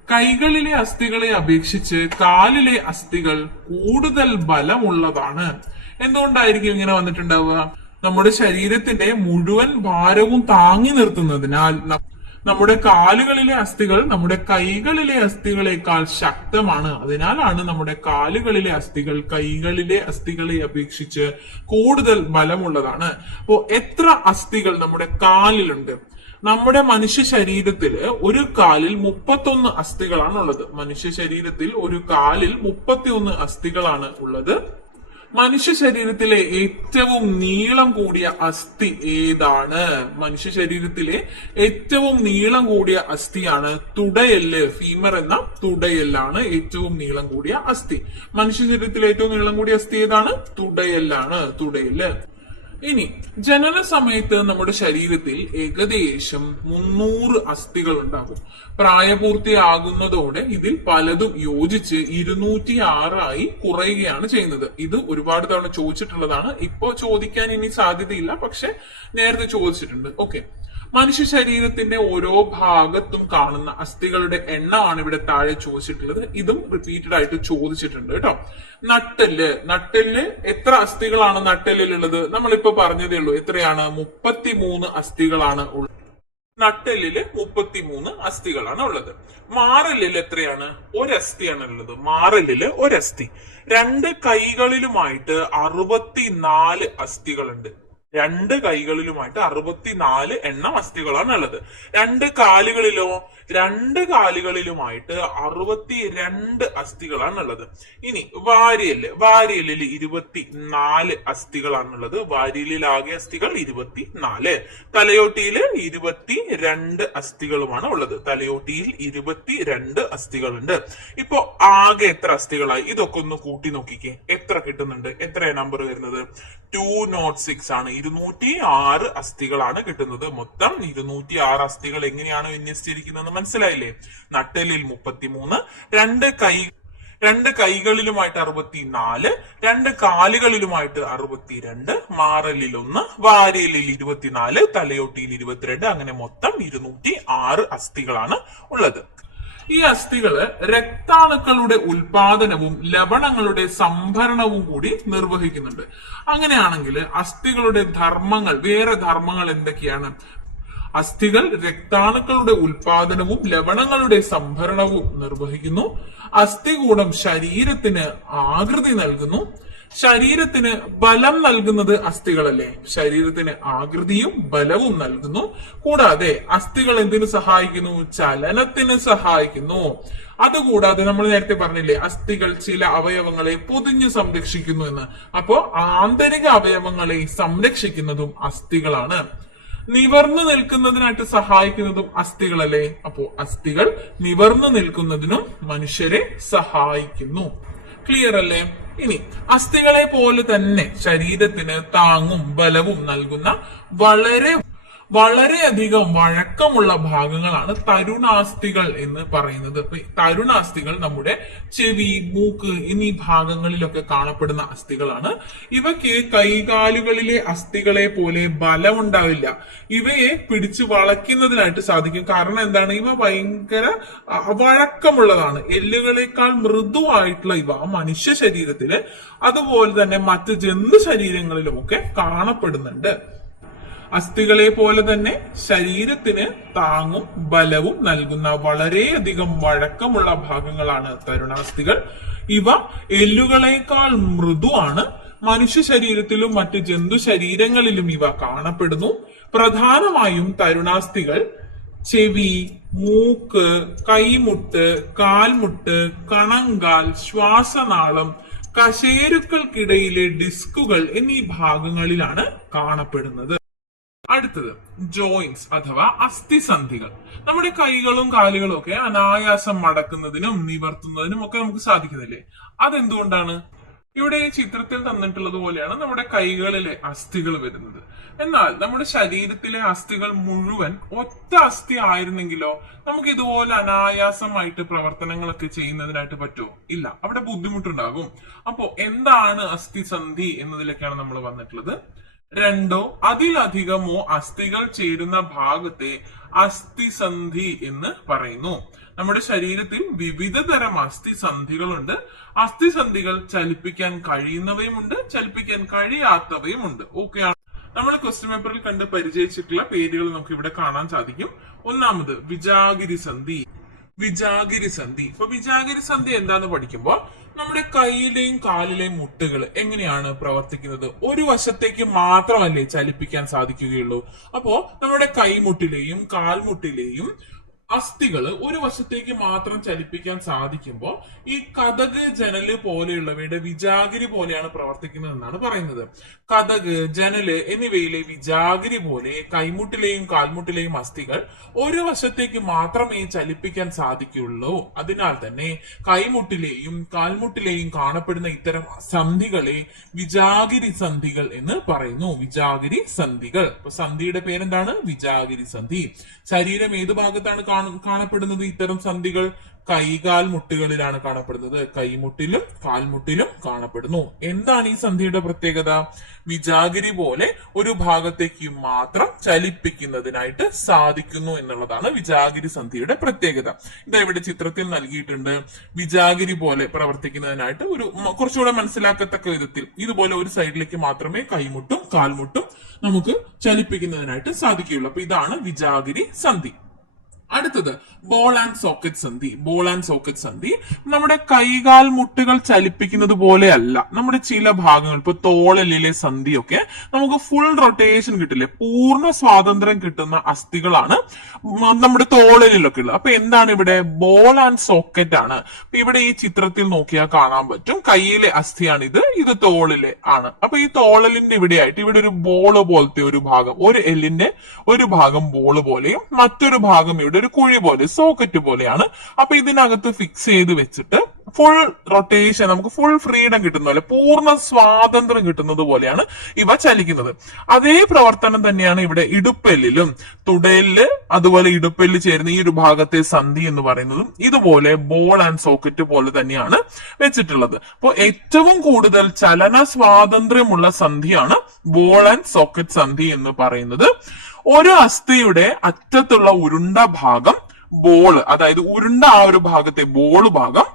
കൈകളിലെ അസ്ഥികളെ അപേക്ഷിച്ച് കാലിലെ അസ്ഥികൾ കൂടുതൽ ബലമുള്ളതാണ്. എന്തുകൊണ്ടായിരിക്കും ഇങ്ങനെ വന്നിട്ടുണ്ടാവുക? നമ്മുടെ ശരീരത്തിന്റെ മുഴുവൻ ഭാരവും താങ്ങി നിർത്തുന്നതിനാൽ നമ്മുടെ കാലുകളിലെ അസ്ഥികൾ നമ്മുടെ കൈകളിലെ അസ്ഥികളെക്കാൾ ശക്തമാണ്. അതിനാലാണ് നമ്മുടെ കാലുകളിലെ അസ്ഥികൾ കൈകളിലെ അസ്ഥികളെ അപേക്ഷിച്ച് കൂടുതൽ ബലമുള്ളതാണ്. അപ്പോ എത്ര അസ്ഥികൾ നമ്മുടെ കാലിലുണ്ട്? നമ്മുടെ മനുഷ്യ ശരീരത്തിൽ ഒരു കാലിൽ 31 അസ്ഥികളാണ് ഉള്ളത്. മനുഷ്യ ശരീരത്തിൽ ഒരു കാലിൽ 31 അസ്ഥികളാണ് ഉള്ളത്. മനുഷ്യ ശരീരത്തിലെ ഏറ്റവും നീളം കൂടിയ അസ്ഥി ഏതാണ്? മനുഷ്യ ശരീരത്തിലെ ഏറ്റവും നീളം കൂടിയ അസ്ഥിയാണ് തുടയെല്ല്. ഫീമർ എന്ന തുടയെല്ലാണ് ഏറ്റവും നീളം കൂടിയ അസ്ഥി. മനുഷ്യ ശരീരത്തിലെ ഏറ്റവും നീളം കൂടിയ അസ്ഥി ഏതാണ്? തുടയെല്ലാണ്, തുടയെല്ല്. ഇനി ജനന സമയത്ത് നമ്മുടെ ശരീരത്തിൽ ഏകദേശം 300 അസ്ഥികൾ ഉണ്ടാകും. പ്രായപൂർത്തിയാകുന്നതോടെ ഇതിൽ പലതും യോജിച്ച് 206 ആയി കുറയുകയാണ് ചെയ്യുന്നത്. ഇത് ഒരുപാട് തവണ ചോദിച്ചിട്ടുള്ളതാണ്. ഇപ്പോ ചോദിക്കാൻ ഇനി സാധ്യതയില്ല, പക്ഷെ നേരത്തെ ചോദിച്ചിട്ടുണ്ട്. ഓക്കെ, മനുഷ്യ ശരീരത്തിന്റെ ഓരോ ഭാഗത്തും കാണുന്ന അസ്ഥികളുടെ എണ്ണമാണ് ഇവിടെ താഴെ ചോദിച്ചിട്ടുള്ളത്. ഇതും റിപ്പീറ്റഡ് ആയിട്ട് ചോദിച്ചിട്ടുണ്ട് കേട്ടോ. നട്ടെല്ല് എത്ര അസ്ഥികളാണ് നട്ടെല്ലിലുള്ളത്? നമ്മളിപ്പോ പറഞ്ഞതേ ഉള്ളൂ. എത്രയാണ്? 33 അസ്ഥികളാണ് ഉള്ളത്. നട്ടെല്ലില് 33 അസ്ഥികളാണ് ഉള്ളത്. മാറലിൽ എത്രയാണ്? ഒരസ്ഥിയാണ് ഉള്ളത്. മാറലില് ഒരസ്ഥി. 2 കൈകളിലുമായിട്ട് 64 അസ്ഥികളുണ്ട്. 2 കൈകളിലുമായിട്ട് 64 എണ്ണം അസ്ഥികളാണ് ഉള്ളത്. 2 കാലുകളിലോ? 2 കാലുകളിലുമായിട്ട് 62 അസ്ഥികളാണ് ഉള്ളത്. ഇനി വാരിയല്ലിൽ 24 അസ്ഥികളാണുള്ളത്. വാരിയല്ലിൽ ആകെ അസ്ഥികൾ 24. തലയോട്ടിയില് 22 അസ്ഥികളുമാണ് ഉള്ളത്. തലയോട്ടിയിൽ 22 അസ്ഥികളുണ്ട്. ഇപ്പൊ ആകെ എത്ര അസ്ഥികളായി? ഇതൊക്കെ ഒന്ന് കൂട്ടി നോക്കിക്കേ, എത്ര കിട്ടുന്നുണ്ട്? എത്രയാണ് നമ്പർ വരുന്നത്? 206 ആണ്. 206 അസ്ഥികളാണ് കിട്ടുന്നത്. മൊത്തം 206 അസ്ഥികൾ എങ്ങനെയാണ് വിന്യസിച്ചിരിക്കുന്നത് മനസ്സിലായില്ലേ? നട്ടെല്ലിൽ 33, 2 കൈകളിലുമായിട്ട് 64, 2 കാലുകളിലുമായിട്ട് 62, മാറലിൽ 1, വാരിയലിൽ 24, തലയോട്ടിയിൽ 22, അങ്ങനെ മൊത്തം 206 അസ്ഥികളാണ് ഉള്ളത്. ഈ അസ്ഥികള് രക്താണുക്കളുടെ ഉൽപാദനവും ലവണങ്ങളുടെ സംഭരണവും കൂടി നിർവഹിക്കുന്നുണ്ട്. അങ്ങനെയാണെങ്കിൽ അസ്ഥികളുടെ ധർമ്മങ്ങൾ, വേറെ ധർമ്മങ്ങൾ എന്തൊക്കെയാണ്? അസ്ഥികൾ രക്താണുക്കളുടെ ഉൽപാദനവും ലവണങ്ങളുടെ സംഭരണവും നിർവഹിക്കുന്നു. അസ്ഥികൂടം ശരീരത്തിന് ആകൃതി നൽകുന്നു. ശരീരത്തിന് ബലം നൽകുന്നത് അസ്ഥികളല്ലേ? ശരീരത്തിന് ആകൃതിയും ബലവും നൽകുന്നു. കൂടാതെ അസ്ഥികൾ എന്തിനു സഹായിക്കുന്നു? ചലനത്തിന് സഹായിക്കുന്നു. അതുകൂടാതെ നമ്മൾ നേരത്തെ പറഞ്ഞില്ലേ, അസ്ഥികൾ ചില അവയവങ്ങളെ പൊതിഞ്ഞു സംരക്ഷിക്കുന്നു എന്ന്. അപ്പോ ആന്തരിക അവയവങ്ങളെ സംരക്ഷിക്കുന്നതും അസ്ഥികളാണ്. നിവർന്നു നിൽക്കുന്നതിനായിട്ട് സഹായിക്കുന്നതും അസ്ഥികളല്ലേ? അപ്പോ അസ്ഥികൾ നിവർന്നു നിൽക്കുന്നതിനും മനുഷ്യരെ സഹായിക്കുന്നു. ക്ലിയർ അല്ലേ? ഇനി അസ്ഥികളെ പോലെ തന്നെ ശരീരത്തിന് താങ്ങും ബലവും നൽകുന്ന വളരെയധികം വഴക്കമുള്ള ഭാഗങ്ങളാണ് തരുണാസ്ഥികൾ എന്ന് പറയുന്നത്. തരുണാസ്ഥികൾ നമ്മുടെ ചെവി, മൂക്ക് എന്നീ ഭാഗങ്ങളിലൊക്കെ കാണപ്പെടുന്ന അസ്ഥികളാണ്. ഇവയ്ക്ക് കൈകാലുകളിലെ അസ്ഥികളെ പോലെ ബലമുണ്ടാവില്ല. ഇവയെ പിടിച്ചു വളയ്ക്കുന്നതിനായിട്ട് സാധിക്കും. കാരണം എന്താണ്? ഇവ ഭയങ്കര വഴക്കമുള്ളതാണ്. എല്ലുകളെക്കാൾ മൃദുവായിട്ടുള്ള ഇവ മനുഷ്യ ശരീരത്തില് അതുപോലെ തന്നെ മറ്റ് ജന്തു ശരീരങ്ങളിലുമൊക്കെ കാണപ്പെടുന്നുണ്ട്. അസ്ഥികളെ പോലെ തന്നെ ശരീരത്തിന് താങ്ങും ബലവും നൽകുന്ന വളരെയധികം വഴക്കമുള്ള ഭാഗങ്ങളാണ് തരുണാസ്ഥികൾ. ഇവ എല്ലുകളെക്കാൾ മൃദുവാണ്. മനുഷ്യ ശരീരത്തിലും മറ്റ് ജന്തു ശരീരങ്ങളിലും ഇവ കാണപ്പെടുന്നു. പ്രധാനമായും തരുണാസ്ഥികൾ ചെവി, മൂക്ക്, കൈമുട്ട്, കാൽമുട്ട്, കണങ്കാൽ, ശ്വാസനാളം, കശേരുക്കൾക്കിടയിലെ ഡിസ്കുകൾ എന്നീ ഭാഗങ്ങളിലാണ് കാണപ്പെടുന്നത്. അടുത്തത് ജോയിന്റ്സ് അഥവാ അസ്ഥിസന്ധികൾ. നമ്മുടെ കൈകളും കാലുകളും ഒക്കെ അനായാസം മടക്കുന്നതിനും നിവർത്തുന്നതിനും ഒക്കെ നമുക്ക് സാധിക്കുന്നില്ലേ? അതെന്തുകൊണ്ടാണ്? ഇവിടെ ഈ ചിത്രത്തിൽ തന്നിട്ടുള്ളത് പോലെയാണ് നമ്മുടെ കൈകളിലെ അസ്ഥികൾ വരുന്നത്. എന്നാൽ നമ്മുടെ ശരീരത്തിലെ അസ്ഥികൾ മുഴുവൻ ഒറ്റ അസ്ഥി ആയിരുന്നെങ്കിലോ നമുക്ക് ഇതുപോലെ അനായാസമായിട്ട് പ്രവർത്തനങ്ങളൊക്കെ ചെയ്യുന്നതിനായിട്ട് പറ്റുമോ? ഇല്ല, അവിടെ ബുദ്ധിമുട്ടുണ്ടാകും. അപ്പോ എന്താണ് അസ്ഥിസന്ധി എന്നതിലേക്കാണ് നമ്മൾ വന്നിട്ടുള്ളത്. രണ്ടോ അതിലധികമോ അസ്ഥികൾ ചേരുന്ന ഭാഗത്തെ അസ്ഥിസന്ധി എന്ന് പറയുന്നു. നമ്മുടെ ശരീരത്തിൽ വിവിധ തരം അസ്ഥിസന്ധികളുണ്ട്. അസ്ഥിസന്ധികൾ ചലിപ്പിക്കാൻ കഴിയുന്നവയുമുണ്ട്, ചലിപ്പിക്കാൻ കഴിയാത്തവയുമുണ്ട്. ഓക്കെ, നമ്മൾ ക്വസ്റ്റ്യൻ പേപ്പറിൽ കണ്ട് പരിചയിച്ചിട്ടുള്ള പേരുകൾ നമുക്ക് ഇവിടെ കാണാൻ സാധിക്കും. ഒന്നാമത് വിജാഗിരി സന്ധി. വിജാഗിരി സന്ധി. ഇപ്പൊ വിജാഗിരി സന്ധി എന്താന്ന് പഠിക്കുമ്പോൾ നമ്മുടെ കൈയിലെയും കാലിലെയും മുട്ടുകൾ എങ്ങനെയാണ് പ്രവർത്തിക്കുന്നത്? ഒരു വശത്തേക്ക് മാത്രമല്ലേ ചലിപ്പിക്കാൻ സാധിക്കുകയുള്ളൂ. അപ്പോ നമ്മുടെ കൈമുട്ടിലെയും കാൽമുട്ടിലെയും അസ്ഥികൾ ഒരു വശത്തേക്ക് മാത്രം ചലിപ്പിക്കാൻ സാധിക്കുമ്പോൾ ഈ കതക്, ജനല് പോലെയുള്ളവയുടെ വിജാഗിരി പോലെയാണ് പ്രവർത്തിക്കുന്നത് എന്നാണ് പറയുന്നത്. കതക്, ജനല് എന്നിവയിലെ വിജാഗിരി പോലെ കൈമുട്ടിലെയും കാൽമുട്ടിലെയും അസ്ഥികൾ ഒരു വശത്തേക്ക് മാത്രമേ ചലിപ്പിക്കാൻ സാധിക്കുകയുള്ളൂ. അതിനാൽ തന്നെ കൈമുട്ടിലെയും കാൽമുട്ടിലെയും കാണപ്പെടുന്ന ഇത്തരം സന്ധികളെ വിജാഗിരി സന്ധികൾ എന്ന് പറയുന്നു. വിജാഗിരി സന്ധികൾ. അപ്പൊ സന്ധിയുടെ പേരെന്താണ്? വിജാഗിരി സന്ധി. ശരീരം ഏതു ഭാഗത്താണ് കാണപ്പെടുന്നത് ഇത്തരം സന്ധികൾ? കൈകാൽ മുട്ടുകളിലാണ് കാണപ്പെടുന്നത്. കൈമുട്ടിലും കാൽമുട്ടിലും കാണപ്പെടുന്നു. എന്താണ് ഈ സന്ധിയുടെ പ്രത്യേകത? വിജാഗിരി പോലെ ഒരു ഭാഗത്തേക്ക് മാത്രം ചലിപ്പിക്കുന്നതിനായിട്ട് സാധിക്കുന്നു എന്നുള്ളതാണ് വിജാഗിരി സന്ധിയുടെ പ്രത്യേകത. ഇതാ ഇവിടെ ചിത്രത്തിൽ നൽകിയിട്ടുണ്ട്. വിജാഗിരി പോലെ പ്രവർത്തിക്കുന്നതിനായിട്ട് ഒരു കുറച്ചുകൂടെ മനസ്സിലാക്കത്തക്ക വിധത്തിൽ ഇതുപോലെ ഒരു സൈഡിലേക്ക് മാത്രമേ കൈമുട്ടും കാൽമുട്ടും നമുക്ക് ചലിപ്പിക്കുന്നതിനായിട്ട് സാധിക്കുകയുള്ളൂ. അപ്പൊ ഇതാണ് വിജാഗിരി സന്ധി. അടുത്തത് ബോൾ ആൻഡ് സോക്കറ്റ് സന്ധി. ബോൾ ആൻഡ് സോക്കറ്റ് സന്ധി നമ്മുടെ കൈകാൽ മുട്ടുകൾ ചലിപ്പിക്കുന്നത് പോലെ അല്ല. നമ്മുടെ ചില ഭാഗങ്ങൾ, ഇപ്പൊ തോളലിലെ സന്ധിയൊക്കെ നമുക്ക് ഫുൾ റൊട്ടേഷൻ കിട്ടില്ലേ, പൂർണ്ണ സ്വാതന്ത്ര്യം കിട്ടുന്ന അസ്ഥികളാണ് നമ്മുടെ തോളലിലൊക്കെ ഉള്ളത്. അപ്പൊ എന്താണ് ഇവിടെ? ബോൾ ആൻഡ് സോക്കറ്റ് ആണ്. അപ്പൊ ഇവിടെ ഈ ചിത്രത്തിൽ നോക്കിയാൽ കാണാൻ പറ്റും, കൈയിലെ അസ്ഥിയാണ് ഇത് തോളിലെ ആണ്. അപ്പൊ ഈ തോളലിന്റെ ഇവിടെയായിട്ട് ഇവിടെ ഒരു ബോള് പോലത്തെ ഒരു ഭാഗം, ഒരു എല്ലിന്റെ ഒരു ഭാഗം ബോള് പോലെയും മറ്റൊരു ഭാഗം ഇവിടെ ഒരു കുഴി പോലെ, സോക്കറ്റ് പോലെയാണ്. അപ്പൊ ഇതിനകത്ത് ഫിക്സ് ചെയ്ത് വെച്ചിട്ട് ഫുൾ റൊട്ടേഷൻ, നമുക്ക് ഫുൾ ഫ്രീഡം കിട്ടുന്ന പോലെ, പൂർണ്ണ സ്വാതന്ത്ര്യം കിട്ടുന്നത് പോലെയാണ് ഇവ ചലിക്കുന്നത്. അതേ പ്രവർത്തനം തന്നെയാണ് ഇവിടെ ഇടുപ്പെല്ലിലും. തുടലില് അതുപോലെ ഇടുപ്പെല്ല് ചേരുന്ന ഈ ഒരു ഭാഗത്തെ സന്ധി എന്ന് പറയുന്നതും ഇതുപോലെ ബോൾ ആൻഡ് സോക്കറ്റ് പോലെ തന്നെയാണ് വെച്ചിട്ടുള്ളത്. അപ്പോൾ ഏറ്റവും കൂടുതൽ ചലന സ്വാതന്ത്ര്യമുള്ള സന്ധിയാണ് ബോൾ ആൻഡ് സോക്കറ്റ് സന്ധി എന്ന് പറയുന്നത്. ഒരു അസ്ഥിയുടെ അറ്റത്തുള്ള ഉരുണ്ട ഭാഗം ബോൾ, അതായത് ഉരുണ്ട ആ ഒരു ഭാഗത്തെ ബോൾ ഭാഗം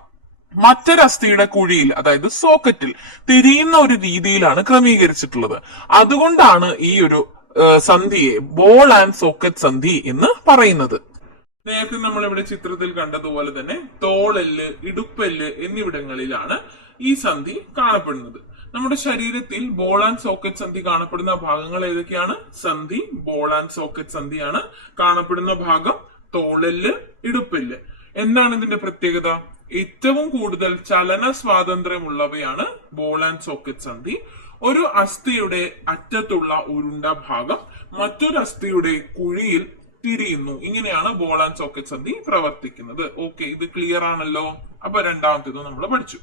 മറ്റൊരു അസ്ഥിയുടെ കുഴിയിൽ, അതായത് സോക്കറ്റിൽ തിരിയുന്ന ഒരു രീതിയിലാണ് ക്രമീകരിച്ചിട്ടുള്ളത്. അതുകൊണ്ടാണ് ഈ ഒരു സന്ധിയെ ബോൾ ആൻഡ് സോക്കറ്റ് സന്ധി എന്ന് പറയുന്നത്. നേരത്തെ നമ്മൾ ഇവിടെ ചിത്രത്തിൽ കണ്ടതുപോലെ തന്നെ തോളെല്ല്, ഇടുപ്പെല്ല് എന്നിവിടങ്ങളിലാണ് ഈ സന്ധി കാണപ്പെടുന്നത്. നമ്മുടെ ശരീരത്തിൽ ബോൾ ആൻഡ് സോക്കറ്റ് സന്ധി കാണപ്പെടുന്ന ഭാഗങ്ങൾ ഏതൊക്കെയാണ്? സന്ധി ബോൾ ആൻഡ് സോക്കറ്റ് സന്ധിയാണ് കാണപ്പെടുന്ന ഭാഗം തോളെല്ല്, ഇടുപ്പെല്ല്. എന്താണ് ഇതിന്റെ പ്രത്യേകത? ഏറ്റവും കൂടുതൽ ചലന സ്വാതന്ത്ര്യമുള്ളവയാണ് ബോൾ ആൻഡ് സോക്കറ്റ് സന്ധി. ഒരു അസ്ഥിയുടെ അറ്റത്തുള്ള ഉരുണ്ട ഭാഗം മറ്റൊരു അസ്ഥിയുടെ കുഴിയിൽ തിരിയുന്നു. ഇങ്ങനെയാണ് ബോൾ ആൻഡ് സോക്കറ്റ് സന്ധി പ്രവർത്തിക്കുന്നത്. ഓക്കെ, ഇത് ക്ലിയർ ആണല്ലോ. അപ്പൊ രണ്ടാമത്തേത് നമ്മൾ പഠിച്ചു.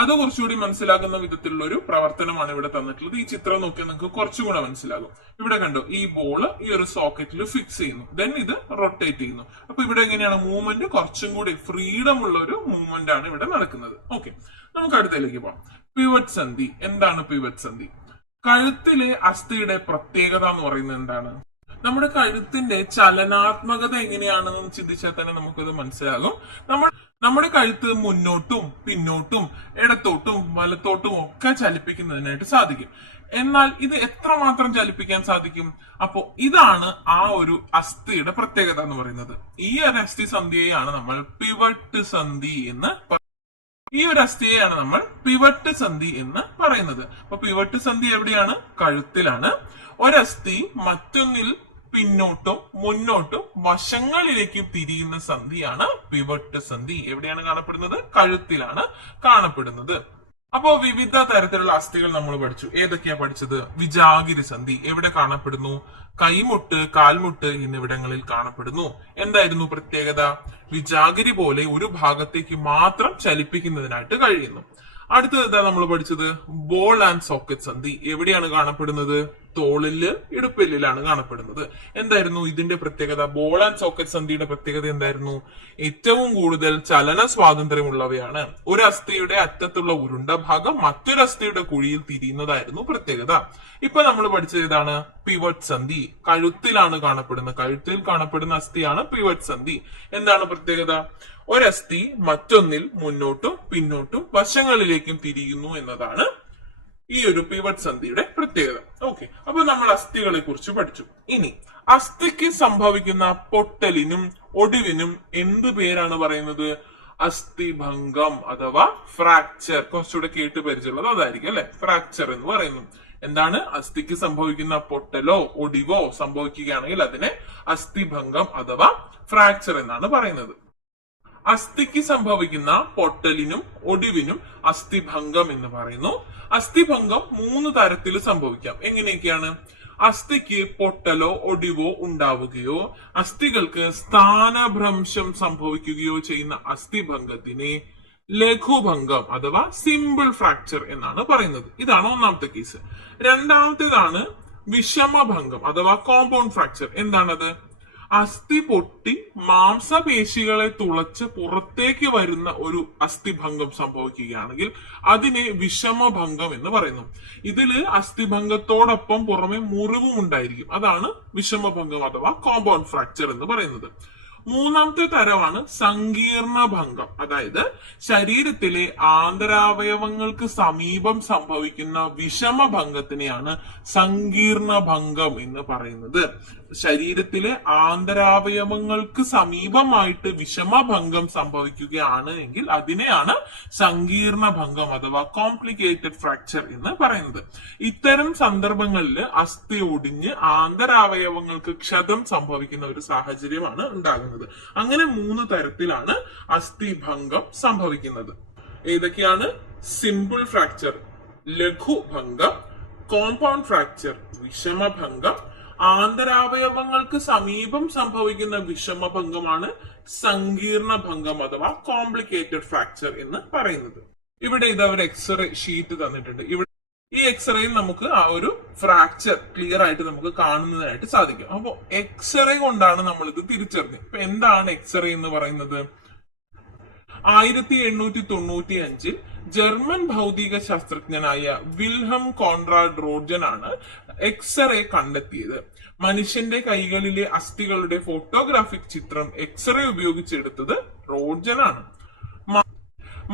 അത് കുറച്ചുകൂടി മനസ്സിലാക്കുന്ന വിധത്തിലുള്ള ഒരു പ്രവർത്തനമാണ് ഇവിടെ തന്നിട്ടുള്ളത്. ഈ ചിത്രം നോക്കിയാൽ നിങ്ങൾക്ക് കുറച്ചുകൂടെ മനസ്സിലാകും. ഇവിടെ കണ്ടോ, ഈ ബോൾ ഈ ഒരു സോക്കറ്റിൽ ഫിക്സ് ചെയ്യുന്നു, ദെൻ ഇത് റൊട്ടേറ്റ് ചെയ്യുന്നു. അപ്പൊ ഇവിടെ എങ്ങനെയാണ് മൂവ്മെന്റ്? കുറച്ചും കൂടി ഫ്രീഡം ഉള്ള ഒരു മൂവ്മെന്റ് ആണ് ഇവിടെ നടക്കുന്നത്. ഓക്കെ, നമുക്ക് അടുത്തതിലേക്ക് പോകാം. പിവറ്റ് സന്ധി. എന്താണ് പിവറ്റ് സന്ധി? കഴുത്തിലെ അസ്ഥിയുടെ പ്രത്യേകത എന്ന് പറയുന്നത് എന്താണ്? നമ്മുടെ കഴുത്തിന്റെ ചലനാത്മകത എങ്ങനെയാണെന്ന് ചിന്തിച്ചാൽ തന്നെ നമുക്കത് മനസ്സിലാകും. നമ്മുടെ കഴുത്ത് മുന്നോട്ടും പിന്നോട്ടും ഇടത്തോട്ടും വലത്തോട്ടും ഒക്കെ ചലിപ്പിക്കുന്നതിനായിട്ട് സാധിക്കും. എന്നാൽ ഇത് എത്രമാത്രം ചലിപ്പിക്കാൻ സാധിക്കും? അപ്പോ ഇതാണ് ആ ഒരു അസ്ഥിയുടെ പ്രത്യേകത എന്ന് പറയുന്നത്. ഈ ഒരു അസ്ഥി സന്ധിയെയാണ് നമ്മൾ പിവറ്റ് സന്ധി എന്ന് ഈ ഒരു അസ്ഥിയെയാണ് നമ്മൾ പിവറ്റ് സന്ധി എന്ന് പറയുന്നത്. അപ്പൊ പിവറ്റ് സന്ധി എവിടെയാണ്? കഴുത്തിലാണ്. ഒരസ്ഥി മറ്റൊന്നിൽ പിന്നോട്ടും മുന്നോട്ടും വശങ്ങളിലേക്കും തിരിയുന്ന സന്ധിയാണ് പിവറ്റ് സന്ധി. എവിടെയാണ് കാണപ്പെടുന്നത്? കഴുത്തിലാണ് കാണപ്പെടുന്നത്. അപ്പോ വിവിധ തരത്തിലുള്ള അസ്ഥികൾ നമ്മൾ പഠിച്ചു. ഏതൊക്കെയാ പഠിച്ചത്? വിജാഗിരി സന്ധി എവിടെ കാണപ്പെടുന്നു? കൈമുട്ട്, കാൽമുട്ട് എന്നിവിടങ്ങളിൽ കാണപ്പെടുന്നു. എന്തായിരുന്നു പ്രത്യേകത? വിജാഗിരി പോലെ ഒരു ഭാഗത്തേക്ക് മാത്രം ചലിപ്പിക്കുന്നതിനായിട്ട് കഴിയുന്നു. അടുത്തത് നമ്മൾ പഠിച്ചത് ബോൾ ആൻഡ് സോക്കറ്റ് സന്ധി എവിടെയാണ് കാണപ്പെടുന്നത്? തോളില്, ഇടുപ്പെല്ലിലാണ് കാണപ്പെടുന്നത്. എന്തായിരുന്നു ഇതിന്റെ പ്രത്യേകത? ബോൾ ആൻഡ് സോക്കറ്റ് സന്ധിയുടെ പ്രത്യേകത എന്തായിരുന്നു? ഏറ്റവും കൂടുതൽ ചലന സ്വാതന്ത്ര്യമുള്ളവയാണ്. ഒരു അസ്ഥിയുടെ അറ്റത്തുള്ള ഉരുണ്ട ഭാഗം മറ്റൊരു അസ്ഥിയുടെ കുഴിയിൽ തിരിയുന്നതായിരുന്നു പ്രത്യേകത. ഇപ്പൊ നമ്മൾ പഠിച്ചത് ഏതാണ്? പിവറ്റ് സന്ധി. കഴുത്തിലാണ് കാണപ്പെടുന്നത്. കഴുത്തിൽ കാണപ്പെടുന്ന അസ്ഥിയാണ് പിവറ്റ് സന്ധി. എന്താണ് പ്രത്യേകത? ഒരസ്ഥി മറ്റൊന്നിൽ മുന്നോട്ടും പിന്നോട്ടും വശങ്ങളിലേക്കും തിരിയുന്നു എന്നതാണ് ഈ ഒരു പിവറ്റ് സന്ധിയുടെ പ്രത്യേകത. ഓക്കെ, അപ്പൊ നമ്മൾ അസ്ഥികളെ കുറിച്ച് പഠിച്ചു. ഇനി അസ്ഥിക്ക് സംഭവിക്കുന്ന പൊട്ടലിനും ഒടിവിനും എന്ത് പേരാണ് പറയുന്നത്? അസ്ഥിഭംഗം അഥവാ ഫ്രാക്ചർ. കുറച്ചുകൂടെ കേട്ട് പരിചയമുള്ളത് അതായിരിക്കും അല്ലെ, ഫ്രാക്ചർ എന്ന് പറയുന്നു. എന്താണ്? അസ്ഥിക്ക് സംഭവിക്കുന്ന പൊട്ടലോ ഒടിവോ സംഭവിക്കുകയാണെങ്കിൽ അതിനെ അസ്ഥിഭംഗം അഥവാ ഫ്രാക്ചർ എന്നാണ് പറയുന്നത്. അസ്ഥിക്ക് സംഭവിക്കുന്ന പൊട്ടലിനും ഒടിവിനും അസ്ഥിഭംഗം എന്ന് പറയുന്നു. അസ്ഥിഭംഗം 3 തരത്തിൽ സംഭവിക്കാം. എങ്ങനെയൊക്കെയാണ്? അസ്ഥിക്ക് പൊട്ടലോ ഒടിവോ ഉണ്ടാവുകയോ അസ്ഥികൾക്ക് സ്ഥാനഭ്രംശം സംഭവിക്കുകയോ ചെയ്യുന്ന അസ്ഥിഭംഗത്തിനെ ലഘുഭംഗം അഥവാ സിമ്പിൾ ഫ്രാക്ചർ എന്നാണ് പറയുന്നത്. ഇതാണ് ഒന്നാമത്തെ കേസ്. രണ്ടാമത്തേതാണ് വിഷമഭംഗം അഥവാ കോമ്പൗണ്ട് ഫ്രാക്ചർ. എന്താണത്? അസ്ഥി പൊട്ടി മാംസപേശികളെ തുളച്ച് പുറത്തേക്ക് വരുന്ന ഒരു അസ്ഥിഭംഗം സംഭവിക്കുകയാണെങ്കിൽ അതിനെ വിഷമഭംഗം എന്ന് പറയുന്നു. ഇതില് അസ്ഥിഭംഗത്തോടൊപ്പം പുറമെ മുറിവും ഉണ്ടായിരിക്കും. അതാണ് വിഷമഭംഗം അഥവാ കോമ്പൗണ്ട് ഫ്രാക്ചർ എന്ന് പറയുന്നത്. മൂന്നാമത്തെ തരമാണ് സങ്കീർണ ഭംഗം. അതായത് ശരീരത്തിലെ ആന്തരാവയവങ്ങൾക്ക് സമീപം സംഭവിക്കുന്ന വിഷമഭംഗത്തിനെയാണ് സങ്കീർണ ഭംഗം എന്ന് പറയുന്നത്. ശരീരത്തിലെ ആന്തരാവയവങ്ങൾക്ക് സമീപമായിട്ട് വിഷമഭംഗം സംഭവിക്കുകയാണ് എങ്കിൽ അതിനെയാണ് സങ്കീർണ ഭംഗം അഥവാ കോംപ്ലിക്കേറ്റഡ് ഫ്രാക്ചർ എന്ന് പറയുന്നത്. ഇത്തരം സന്ദർഭങ്ങളിൽ അസ്ഥി ഒടിഞ്ഞ് ആന്തരാവയവങ്ങൾക്ക് ക്ഷതം സംഭവിക്കുന്ന ഒരു സാഹചര്യമാണ് ഉണ്ടാകുന്നത്. അങ്ങനെ 3 തരത്തിലാണ് അസ്ഥിഭംഗം സംഭവിക്കുന്നത്. ഏതൊക്കെയാണ്? സിമ്പിൾ ഫ്രാക്ചർ ലഘുഭംഗം, കോമ്പൗണ്ട് ഫ്രാക്ചർ വിഷമഭംഗം, ആന്തരാവയവങ്ങൾക്ക് സമീപം സംഭവിക്കുന്ന വിഷമഭംഗമാണ് സങ്കീർണ ഭംഗം അഥവാ കോംപ്ലിക്കേറ്റഡ് ഫ്രാക്ചർ എന്ന് പറയുന്നത്. ഇവിടെ ഇത് അവർ എക്സ്റേ ഷീറ്റ് തന്നിട്ടുണ്ട്. ഇവിടെ ഈ എക്സ്റേയിൽ നമുക്ക് ആ ഒരു ഫ്രാക്ചർ ക്ലിയർ ആയിട്ട് നമുക്ക് കാണുന്നതിനായിട്ട് സാധിക്കും. അപ്പോ എക്സ്റേ കൊണ്ടാണ് നമ്മൾ ഇത് തിരിച്ചറിഞ്ഞത്. ഇപ്പൊ എന്താണ് എക്സ്റേ എന്ന് പറയുന്നത്? 1895 ജർമ്മൻ ഭൗതിക ശാസ്ത്രജ്ഞനായ വിൽഹം കോൺറാഡ് റോഡ്ജൻ ആണ് എക്സ്റേ കണ്ടെത്തിയത്. മനുഷ്യന്റെ കൈകളിലെ അസ്ഥികളുടെ ഫോട്ടോഗ്രാഫിക് ചിത്രം എക്സ്റേ ഉപയോഗിച്ചെടുത്തത് റോഡ്ജനാണ്.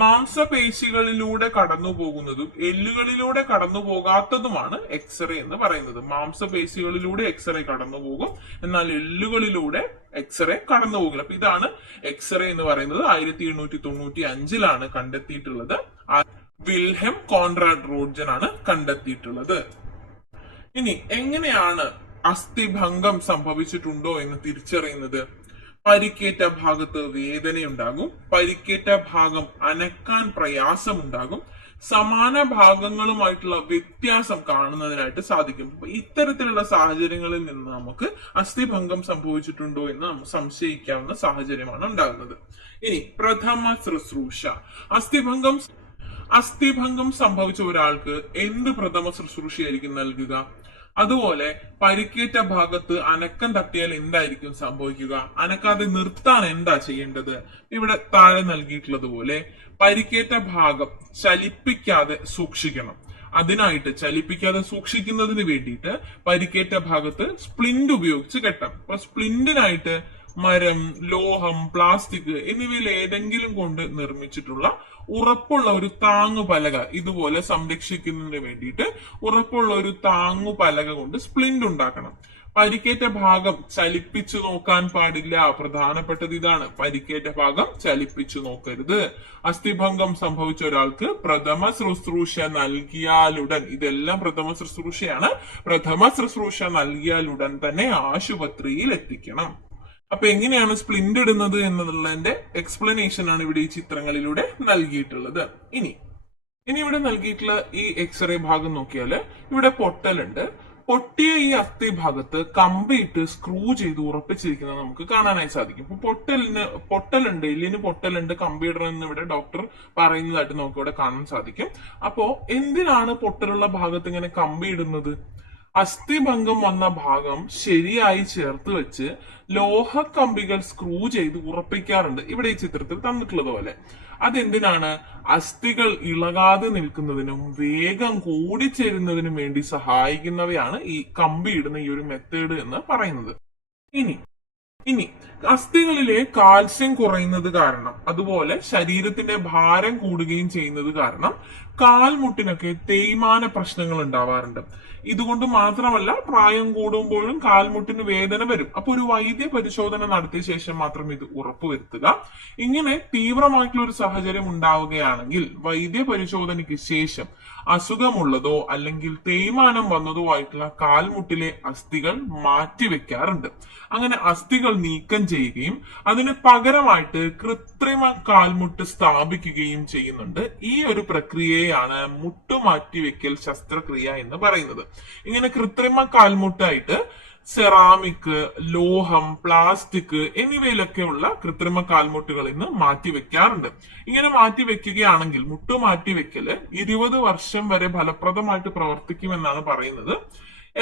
മാംസപേശികളിലൂടെ കടന്നു പോകുന്നതും എല്ലുകളിലൂടെ കടന്നു പോകാത്തതുമാണ് എക്സ്റേ എന്ന് പറയുന്നത്. മാംസപേശികളിലൂടെ എക്സ്റേ കടന്നു പോകും, എന്നാൽ എല്ലുകളിലൂടെ എക്സ്റേ കടന്നു പോകില്ല. അപ്പൊ ഇതാണ് എക്സ്റേ എന്ന് പറയുന്നത്. 1895 കണ്ടെത്തിയിട്ടുള്ളത്. വിൽഹെം കോൺറാഡ് റോഡ്ജൻ ആണ് കണ്ടെത്തിയിട്ടുള്ളത്. ഇനി എങ്ങനെയാണ് അസ്ഥിഭംഗം സംഭവിച്ചിട്ടുണ്ടോ എന്ന് തിരിച്ചറിയുന്നത്? പരിക്കേറ്റ ഭാഗത്ത് വേദനയുണ്ടാകും, പരിക്കേറ്റ ഭാഗം അനക്കാൻ പ്രയാസമുണ്ടാകും, സമാന ഭാഗങ്ങളുമായിട്ടുള്ള വ്യത്യാസം കാണുന്നതിനായിട്ട് സാധിക്കും. ഇത്തരത്തിലുള്ള സാഹചര്യങ്ങളിൽ നിന്ന് നമുക്ക് അസ്ഥിഭംഗം സംഭവിച്ചിട്ടുണ്ടോ എന്ന് നമുക്ക് സംശയിക്കാവുന്ന സാഹചര്യമാണ് ഉണ്ടാകുന്നത്. ഇനി പ്രഥമ ശുശ്രൂഷ. അസ്ഥിഭംഗം സംഭവിച്ച ഒരാൾക്ക് എന്ത് പ്രഥമ ശുശ്രൂഷയായിരിക്കും നൽകുക? അതുപോലെ പരിക്കേറ്റ ഭാഗത്ത് അനക്കം തട്ടിയാൽ എന്തായിരിക്കും സംഭവിക്കുക? അനക്കാതെ നിർത്താൻ എന്താ ചെയ്യേണ്ടത്? ഇവിടെ താഴെ നൽകിയിട്ടുള്ളതുപോലെ പരിക്കേറ്റ ഭാഗം ചലിപ്പിക്കാതെ സൂക്ഷിക്കണം. അതിനായിട്ട് ചലിപ്പിക്കാതെ സൂക്ഷിക്കുന്നതിന് വേണ്ടിയിട്ട് പരിക്കേറ്റ ഭാഗത്ത് സ്പ്ലിന്റ് ഉപയോഗിച്ച് കെട്ടാം. അപ്പൊ സ്പ്ലിന്റിനായിട്ട് മരം, ലോഹം, പ്ലാസ്റ്റിക് എന്നിവയിൽ ഏതെങ്കിലും കൊണ്ട് നിർമ്മിച്ചിട്ടുള്ള ഉറപ്പുള്ള ഒരു താങ്ങുപലക, ഇതുപോലെ സംരക്ഷിക്കുന്നതിന് വേണ്ടിയിട്ട് ഉറപ്പുള്ള ഒരു താങ്ങുപലക കൊണ്ട് സ്പ്ലിന്റ് ഉണ്ടാക്കണം. പരിക്കേറ്റ ഭാഗം ചലിപ്പിച്ചു നോക്കാൻ പാടില്ല. പ്രധാനപ്പെട്ടത് ഇതാണ്, പരിക്കേറ്റ ഭാഗം ചലിപ്പിച്ചു നോക്കരുത്. അസ്ഥിഭംഗം സംഭവിച്ച ഒരാൾക്ക് പ്രഥമ ശുശ്രൂഷ നൽകിയാലുടൻ, ഇതെല്ലാം പ്രഥമ ശുശ്രൂഷയാണ്, പ്രഥമ ശുശ്രൂഷ നൽകിയാലുടൻ തന്നെ ആശുപത്രിയിൽ എത്തിക്കണം. അപ്പൊ എങ്ങനെയാണ് സ്പ്ലിന്റ് ഇടുന്നത് എന്നതിന്റെ എക്സ്പ്ലനേഷൻ ആണ് ഇവിടെ ഈ ചിത്രങ്ങളിലൂടെ നൽകിയിട്ടുള്ളത്. ഇനി ഇവിടെ നൽകിയിട്ടുള്ള ഈ എക്സ്റേ ഭാഗം നോക്കിയാല് ഇവിടെ പൊട്ടലുണ്ട്. പൊട്ടിയ ഈ അസ്ഥി ഭാഗത്ത് കമ്പിയിട്ട് സ്ക്രൂ ചെയ്ത് ഉറപ്പിച്ചിരിക്കുന്നത് നമുക്ക് കാണാനായി സാധിക്കും. ഇപ്പൊ പൊട്ടലുണ്ട്, എല്ലിന് പൊട്ടലുണ്ട്, കമ്പി ഇടണമെന്ന് ഇവിടെ ഡോക്ടർ പറയുന്നതായിട്ട് നമുക്ക് ഇവിടെ കാണാൻ സാധിക്കും. അപ്പോ എന്തിനാണ് പൊട്ടലുള്ള ഭാഗത്ത് ഇങ്ങനെ കമ്പി ഇടുന്നത്? അസ്ഥിഭംഗം വന്ന ഭാഗം ശരിയായി ചേർത്ത് വെച്ച് ലോഹ കമ്പികൾ സ്ക്രൂ ചെയ്ത് ഉറപ്പിക്കാറുണ്ട്, ഇവിടെ ഈ ചിത്രത്തിൽ തന്നിട്ടുള്ളത് പോലെ. അതെന്തിനാണ്? അസ്ഥികൾ ഇളകാതെ നിൽക്കുന്നതിനും വേഗം കൂടിച്ചേരുന്നതിനും വേണ്ടി സഹായിക്കുന്നവയാണ് ഈ കമ്പി ഇടുന്ന ഈ ഒരു മെത്തേഡ് എന്ന് പറയുന്നത്. ഇനി അസ്ഥികളിലെ കാൽസ്യം കുറയുന്നത് കാരണം, അതുപോലെ ശരീരത്തിന്റെ ഭാരം കൂടുകയും ചെയ്യുന്നത് കാരണം കാൽമുട്ടിനൊക്കെ തേയ്മാന പ്രശ്നങ്ങൾ ഉണ്ടാവാറുണ്ട്. ഇതുകൊണ്ട് മാത്രമല്ല, പ്രായം കൂടുമ്പോഴും കാൽമുട്ടിന് വേദന വരും. അപ്പൊ ഒരു വൈദ്യ പരിശോധന നടത്തിയ ശേഷം മാത്രം ഇത് ഉറപ്പുവരുത്തുക. ഇങ്ങനെ തീവ്രമായിട്ടുള്ള ഒരു സാഹചര്യം ഉണ്ടാവുകയാണെങ്കിൽ വൈദ്യ പരിശോധനയ്ക്ക് ശേഷം അസുഖമുള്ളതോ അല്ലെങ്കിൽ തേയ്മാനം വന്നതോ ആയിട്ടുള്ള കാൽമുട്ടിലെ അസ്ഥികൾ മാറ്റിവെക്കാറുണ്ട്. അങ്ങനെ അസ്ഥികൾ നീക്കം ചെയ്യുകയും അതിന് പകരമായിട്ട് കൃത്രിമ കാൽമുട്ട് സ്ഥാപിക്കുകയും ചെയ്യുന്നുണ്ട്. ഈ ഒരു പ്രക്രിയയാണ് മുട്ടുമാറ്റിവെക്കൽ ശസ്ത്രക്രിയ എന്ന് പറയുന്നത്. ഇങ്ങനെ കൃത്രിമ കാൽമുട്ടായിട്ട് സെറാമിക്, ലോഹം, പ്ലാസ്റ്റിക് എന്നിവയിലൊക്കെയുള്ള കൃത്രിമ കാൽമുട്ടുകൾ ഇന്ന് മാറ്റിവെക്കാറുണ്ട്. ഇങ്ങനെ മാറ്റിവെക്കുകയാണെങ്കിൽ മുട്ടുമാറ്റിവെക്കല് 20 വർഷം വരെ ഫലപ്രദമായിട്ട് പ്രവർത്തിക്കുമെന്നാണ് പറയുന്നത്.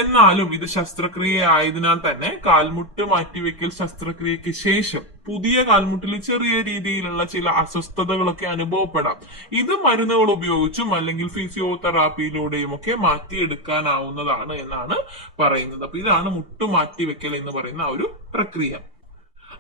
എന്നാലും ഇത് ശസ്ത്രക്രിയ ആയതിനാൽ തന്നെ കാൽമുട്ട് മാറ്റിവെക്കൽ ശസ്ത്രക്രിയക്ക് ശേഷം പുതിയ കാൽമുട്ടിൽ ചെറിയ രീതിയിലുള്ള ചില അസ്വസ്ഥതകളൊക്കെ അനുഭവപ്പെടാം. ഇത് മരുന്നുകൾ ഉപയോഗിച്ചും അല്ലെങ്കിൽ ഫിസിയോതെറാപ്പിയിലൂടെയും ഒക്കെ മാറ്റിയെടുക്കാനാവുന്നതാണ് എന്നാണ് പറയുന്നത്. അപ്പൊ ഇതാണ് മുട്ടുമാറ്റിവെക്കൽ എന്ന് പറയുന്ന ഒരു പ്രക്രിയ.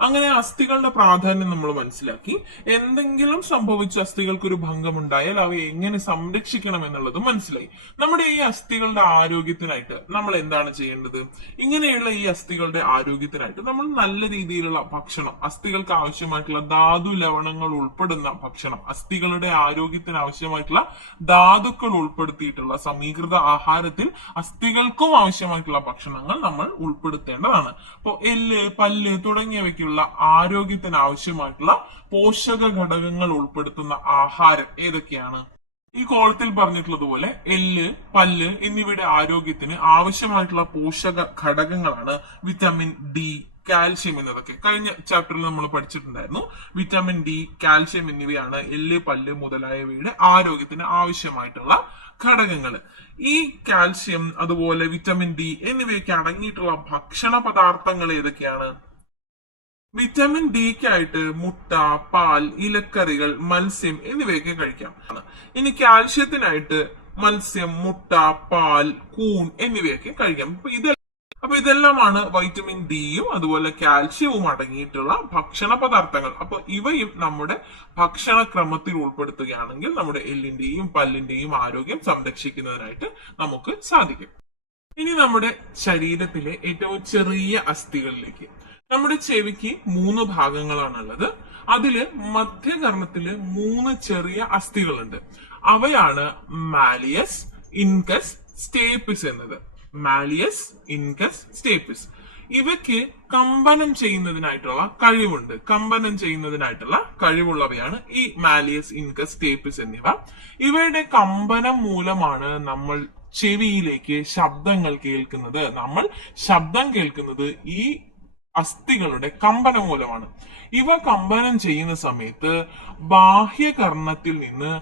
അങ്ങനെ അസ്ഥികളുടെ പ്രാധാന്യം നമ്മൾ മനസ്സിലാക്കി. എന്തെങ്കിലും സംഭവിച്ച അസ്ഥികൾക്ക് ഒരു ഭംഗമുണ്ടായാൽ അവയെ എങ്ങനെ സംരക്ഷിക്കണം എന്നുള്ളത് മനസ്സിലായി. നമ്മുടെ ഈ അസ്ഥികളുടെ ആരോഗ്യത്തിനായിട്ട് നമ്മൾ എന്താണ് ചെയ്യേണ്ടത്? ഇങ്ങനെയുള്ള ഈ അസ്ഥികളുടെ ആരോഗ്യത്തിനായിട്ട് നമ്മൾ നല്ല രീതിയിലുള്ള ഭക്ഷണം, അസ്ഥികൾക്ക് ആവശ്യമായിട്ടുള്ള ധാതു ലവണങ്ങൾ ഉൾപ്പെടുന്ന ഭക്ഷണം, അസ്ഥികളുടെ ആരോഗ്യത്തിന് ആവശ്യമായിട്ടുള്ള ധാതുക്കൾ ഉൾപ്പെടുത്തിയിട്ടുള്ള സമീകൃത ആഹാരത്തിൽ അസ്ഥികൾക്കും ആവശ്യമായിട്ടുള്ള ഭക്ഷണങ്ങൾ നമ്മൾ ഉൾപ്പെടുത്തേണ്ടതാണ്. അപ്പോൾ എല്ല്, പല്ല് തുടങ്ങിയവയ്ക്ക് ആരോഗ്യത്തിന് ആവശ്യമായിട്ടുള്ള പോഷക ഘടകങ്ങൾ ഉൾപ്പെടുത്തുന്ന ആഹാരം ഏതൊക്കെയാണ്? ഈ കോളത്തിൽ പറഞ്ഞിട്ടുള്ളതുപോലെ എല്ല്, പല്ല് എന്നിവയുടെ ആരോഗ്യത്തിന് ആവശ്യമായിട്ടുള്ള പോഷക ഘടകങ്ങളാണ് വിറ്റാമിൻ ഡി, കാൽഷ്യം എന്നതൊക്കെ. കഴിഞ്ഞ ചാപ്റ്ററിൽ നമ്മൾ പഠിച്ചിട്ടുണ്ടായിരുന്നു. വിറ്റാമിൻ ഡി, കാൽഷ്യം എന്നിവയാണ് എല്ല്, പല്ല് മുതലായവയുടെ ആരോഗ്യത്തിന് ആവശ്യമായിട്ടുള്ള ഘടകങ്ങൾ. ഈ കാൽഷ്യം, അതുപോലെ വിറ്റാമിൻ ഡി എന്നിവയൊക്കെ അടങ്ങിയിട്ടുള്ള ഭക്ഷണ പദാർത്ഥങ്ങൾ ഏതൊക്കെയാണ്? വിറ്റാമിൻ ഡിക്കായിട്ട് മുട്ട, പാൽ, ഇലക്കറികൾ, മത്സ്യം എന്നിവയൊക്കെ കഴിക്കാം. ഇനി കാൽഷ്യത്തിനായിട്ട് മത്സ്യം, മുട്ട, പാൽ, കൂൺ എന്നിവയൊക്കെ കഴിക്കാം. അപ്പൊ ഇതെല്ലാമാണ് വൈറ്റമിൻ ഡിയും അതുപോലെ കാൽഷ്യവും അടങ്ങിയിട്ടുള്ള ഭക്ഷണ പദാർത്ഥങ്ങൾ. അപ്പൊ ഇവയും നമ്മുടെ ഭക്ഷണക്രമത്തിൽ ഉൾപ്പെടുത്തുകയാണെങ്കിൽ നമ്മുടെ എല്ലിന്റെയും പല്ലിന്റെയും ആരോഗ്യം സംരക്ഷിക്കുന്നതിനായിട്ട് നമുക്ക് സാധിക്കും. ഇനി നമ്മുടെ ശരീരത്തിലെ ഏറ്റവും ചെറിയ അസ്ഥികളിലേക്ക്. നമ്മുടെ ചെവിക്ക് 3 ഭാഗങ്ങളാണുള്ളത്. അതില് മധ്യകർണത്തില് 3 ചെറിയ അസ്ഥികളുണ്ട്. അവയാണ് മാലിയസ്, ഇൻകസ്, സ്റ്റേപ്പിസ് എന്നത്. Malleus, incus, stapes. ഇവയ്ക്ക് കമ്പനം ചെയ്യുന്നതിനായിട്ടുള്ള കഴിവുണ്ട്. കമ്പനം ചെയ്യുന്നതിനായിട്ടുള്ള കഴിവുള്ളവയാണ് ഈ മാലിയസ്, ഇൻകസ്, സ്റ്റേപ്പിസ് എന്നിവ. ഇവയുടെ കമ്പനം മൂലമാണ് നമ്മൾ ചെവിയിലേക്ക് ശബ്ദങ്ങൾ കേൾക്കുന്നത്. നമ്മൾ ശബ്ദം കേൾക്കുന്നത് ഈ അസ്ഥികളുടെ കമ്പനം മൂലമാണ്. ഇവ കമ്പനം ചെയ്യുന്ന സമയത്ത് ബാഹ്യകർണത്തിൽ നിന്ന്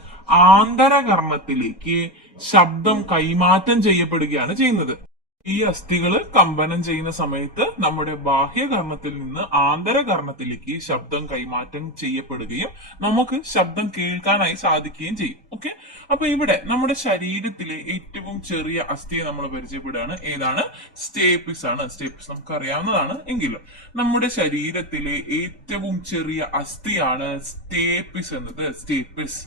ആന്തരകർണത്തിലേക്ക് ശബ്ദം കൈമാറ്റം ചെയ്യപ്പെടുകയാണ് ചെയ്യുന്നത്. ഈ അസ്ഥികൾ കമ്പനം ചെയ്യുന്ന സമയത്ത് നമ്മുടെ ബാഹ്യകർണത്തിൽ നിന്ന് ആന്തരകർണത്തിലേക്ക് ശബ്ദം കൈമാറ്റം ചെയ്യപ്പെടുകയും നമുക്ക് ശബ്ദം കേൾക്കാനായി സാധിക്കുകയും ചെയ്യും. ഓക്കെ, അപ്പൊ ഇവിടെ നമ്മുടെ ശരീരത്തിലെ ഏറ്റവും ചെറിയ അസ്ഥിയെ നമ്മൾ പരിചയപ്പെടുകയാണ്. ഏതാണ്? സ്റ്റേപ്പിസ് ആണ്. സ്റ്റേപ്പിസ് നമുക്ക് അറിയാവുന്നതാണ്. എങ്കിലും നമ്മുടെ ശരീരത്തിലെ ഏറ്റവും ചെറിയ അസ്ഥിയാണ് സ്റ്റേപ്പിസ് എന്നത്. സ്റ്റേപ്പിസ്.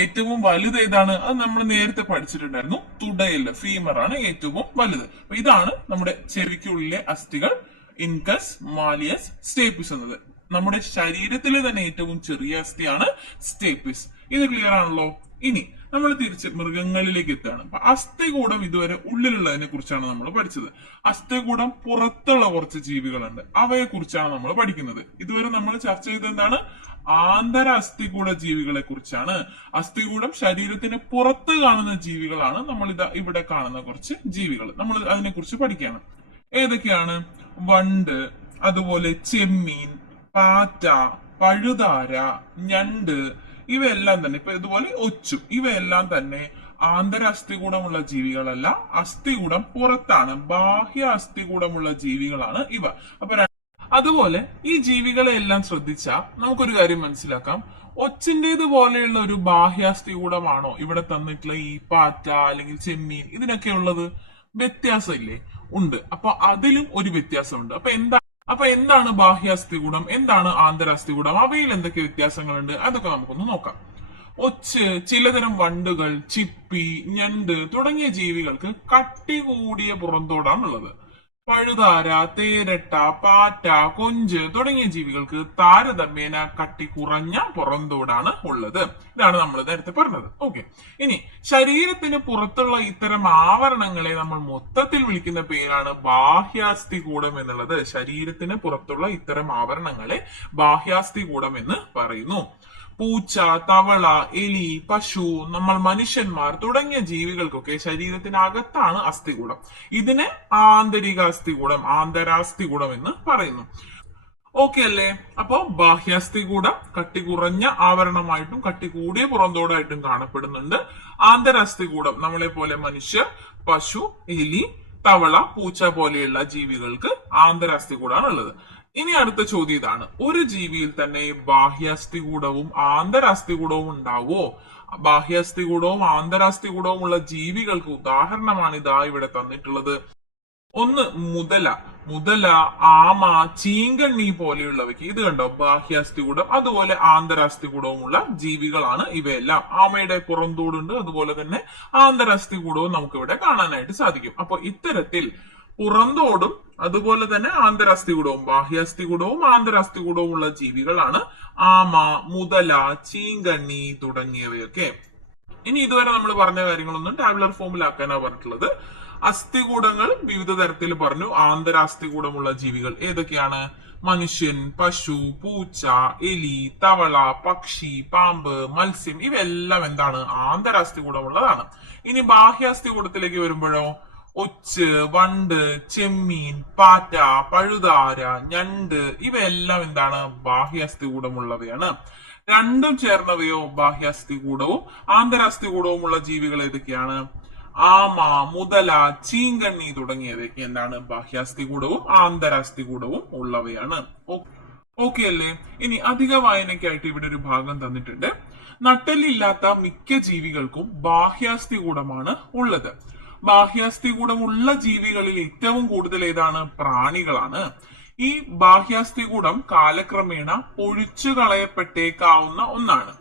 ഏറ്റവും വലുത് ഏതാണ്? അത് നമ്മൾ നേരത്തെ പഠിച്ചിട്ടുണ്ടായിരുന്നു. തുടയല്, ഫീമർ ആണ് ഏറ്റവും വലുത്. അപ്പൊ ഇതാണ് നമ്മുടെ ചെവിക്കുള്ളിലെ അസ്ഥികൾ. ഇൻകസ്, മാലിയസ്, സ്റ്റേപ്പിസ് എന്നത്. നമ്മുടെ ശരീരത്തിലെ തന്നെ ഏറ്റവും ചെറിയ അസ്ഥിയാണ് സ്റ്റേപ്പിസ്. ഇത് ക്ലിയർ ആണല്ലോ. ഇനി നമ്മൾ തിരിച്ച് മൃഗങ്ങളിലേക്ക് എത്തുകയാണ്. അപ്പൊ അസ്ഥികൂടം ഇതുവരെ ഉള്ളിലുള്ളതിനെ കുറിച്ചാണ് നമ്മൾ പഠിച്ചത്. അസ്ഥികൂടം പുറത്തുള്ള കുറച്ച് ജീവികളുണ്ട്, അവയെ കുറിച്ചാണ് നമ്മൾ പഠിക്കുന്നത്. ഇതുവരെ നമ്മൾ ചർച്ച ചെയ്തത് എന്താണ്? ആന്തര അസ്ഥികൂട ജീവികളെ കുറിച്ചാണ്. അസ്ഥികൂടം ശരീരത്തിന് പുറത്ത് കാണുന്ന ജീവികളാണ്. നമ്മൾ ഇവിടെ കാണുന്ന കുറച്ച് ജീവികൾ നമ്മൾ അതിനെ കുറിച്ച് പഠിക്കുകയാണ്. ഏതൊക്കെയാണ്? വണ്ട്, അതുപോലെ ചെമ്മീൻ, പാറ്റ, പഴുതാര, ഞണ്ട്, ഇവയെല്ലാം തന്നെ, ഇപ്പൊ ഇതുപോലെ ഒച്ചും, ഇവയെല്ലാം തന്നെ ആന്തര അസ്ഥികൂടമുള്ള ജീവികളല്ല. അസ്ഥികൂടം പുറത്താണ്. ബാഹ്യ അസ്ഥികൂടമുള്ള ജീവികളാണ് ഇവ. അപ്പൊ അതുപോലെ ഈ ജീവികളെ എല്ലാം ശ്രദ്ധിച്ചാൽ നമുക്കൊരു കാര്യം മനസ്സിലാക്കാം. ഒച്ചിന്റേത് പോലെയുള്ള ഒരു ബാഹ്യാസ്ഥികൂടമാണോ ഇവിടെ തന്നിട്ടുള്ള ഈ പാറ്റ അല്ലെങ്കിൽ ചെമ്മീൻ ഇതിനൊക്കെ ഉള്ളത്? വ്യത്യാസമില്ലേ? ഉണ്ട്. അപ്പൊ അതിലും ഒരു വ്യത്യാസമുണ്ട്. അപ്പൊ എന്താണ് ബാഹ്യാസ്ഥികൂടം, എന്താണ് ആന്തരാസ്ഥികൂടം, അവയിൽ എന്തൊക്കെ വ്യത്യാസങ്ങളുണ്ട്, അതൊക്കെ നമുക്കൊന്ന് നോക്കാം. ഒച്ച്, ചിലതരം വണ്ടുകൾ, ചിപ്പി, ഞണ്ട് തുടങ്ങിയ ജീവികൾക്ക് കട്ടി കൂടിയ പുറന്തോടാണുള്ളത്. പഴുതാര, തേരട്ട, പാറ്റ, കൊഞ്ച് തുടങ്ങിയ ജീവികൾക്ക് താരതമ്യേന കട്ടി കുറഞ്ഞ പുറന്തോടാണ് ഉള്ളത്. ഇതാണ് നമ്മൾ നേരത്തെ പറഞ്ഞത്. ഓക്കെ, ഇനി ശരീരത്തിന് പുറത്തുള്ള ഇത്തരം ആവരണങ്ങളെ നമ്മൾ മൊത്തത്തിൽ വിളിക്കുന്ന പേരാണ് ബാഹ്യാസ്ഥികൂടം എന്നുള്ളത്. ശരീരത്തിന് പുറത്തുള്ള ഇത്തരം ആവരണങ്ങളെ ബാഹ്യാസ്ഥികൂടം എന്ന് പറയുന്നു. പൂച്ച, തവള, എലി, പശു, നമ്മൾ മനുഷ്യന്മാർ തുടങ്ങിയ ജീവികൾക്കൊക്കെ ശരീരത്തിനകത്താണ് അസ്ഥികൂടം. ഇതിനെ ആന്തരിക അസ്ഥികൂടം, ആന്തരാസ്ഥികൂടം എന്ന് പറയുന്നു. ഓക്കെ അല്ലേ? അപ്പോ ബാഹ്യാസ്ഥികൂടം കട്ടി കുറഞ്ഞ ആവരണമായിട്ടും കട്ടി കൂടിയ പുറന്തോടായിട്ടും കാണപ്പെടുന്നുണ്ട്. ആന്തരാസ്ഥികൂടം നമ്മളെ പോലെ മനുഷ്യർ, പശു, എലി, തവള, പൂച്ച പോലെയുള്ള ജീവികൾക്ക് ആന്തരാസ്ഥികൂടാണ് ഉള്ളത്. ഇനി അടുത്ത ചോദ്യം ഇതാണ്: ഒരു ജീവിയിൽ തന്നെ ബാഹ്യാസ്ഥികൂടവും ആന്തരാസ്ഥികൂടവും ഉണ്ടാവോ? ബാഹ്യാസ്ഥികൂടവും ആന്തരാസ്ഥികൂടവും ഉള്ള ജീവികൾക്ക് ഉദാഹരണമാണ് ഇതാ ഇവിടെ തന്നിട്ടുള്ളത്. ഒന്ന് മുതല, ആമ, ചീങ്കണ്ണി പോലെയുള്ളവയ്ക്ക് ഇത് കണ്ടോ ബാഹ്യാസ്ഥികൂടം, അതുപോലെ ആന്തരാസ്ഥികൂടവുമുള്ള ജീവികളാണ് ഇവയെല്ലാം. ആമയുടെ പുറന്തോടുണ്ട്, അതുപോലെ തന്നെ ആന്തരാസ്ഥികൂടവും നമുക്ക് ഇവിടെ കാണാനായിട്ട് സാധിക്കും. അപ്പൊ ഇത്തരത്തിൽ പുറന്തോടും അതുപോലെ തന്നെ ആന്തരാസ്ഥികൂടവും, ബാഹ്യാസ്ഥികൂടവും ആന്തരാസ്ഥികൂടവും ഉള്ള ജീവികളാണ് ആമ, മുതല, ചീങ്കണ്ണി തുടങ്ങിയവയൊക്കെ. ഇനി ഇതുവരെ നമ്മൾ പറഞ്ഞ കാര്യങ്ങളൊന്നും ടാബുലർ ഫോമിലാക്കാനാണ് പറഞ്ഞിട്ടുള്ളത്. അസ്ഥികൂടങ്ങൾ വിവിധ തരത്തിൽ പറഞ്ഞു. ആന്തരാസ്ഥികൂടമുള്ള ജീവികൾ ഏതൊക്കെയാണ്? മനുഷ്യൻ, പശു, പൂച്ച, എലി, തവള, പക്ഷി, പാമ്പ്, മത്സ്യം, ഇവയെല്ലാം എന്താണ്? ആന്തരാസ്ഥികൂടമുള്ളതാണ്. ഇനി ബാഹ്യാസ്ഥികൂടത്തിലേക്ക് വരുമ്പോഴോ ഒച്ച്, വണ്ട്, ചെമ്മീൻ, പാറ്റ, പഴുതാര, ഞണ്ട് ഇവയെല്ലാം എന്താണ്? ബാഹ്യാസ്ഥികൂടമുള്ളവയാണ്. രണ്ടും ചേർന്നവയോ ബാഹ്യാസ്ഥികൂടവും ആന്തരാസ്ഥികൂടവും ഉള്ള ജീവികൾ ഏതൊക്കെയാണ്? ആമ, മുതല, ചീങ്കണ്ണി തുടങ്ങിയവയൊക്കെ എന്താണ്? ബാഹ്യാസ്ഥികൂടവും ആന്തരാസ്ഥികൂടവും ഉള്ളവയാണ്. ഓക്കെ അല്ലേ? ഇനി അധിക വായനയ്ക്കായിട്ട് ഇവിടെ ഒരു ഭാഗം തന്നിട്ടുണ്ട്. നട്ടെല്ലില്ലാത്ത മിക്ക ജീവികൾക്കും ബാഹ്യാസ്ഥികൂടമാണ് ഉള്ളത്. ബാഹ്യാസ്ഥികൂടമുള്ള ജീവികളിൽ ഏറ്റവും കൂടുതൽ ഏതാണ്? പ്രാണികളാണ്. ഈ ബാഹ്യാസ്ഥികൂടം കാലക്രമേണ ഒഴിച്ചു കളയപ്പെട്ടേക്കാവുന്ന ഒന്നാണ്.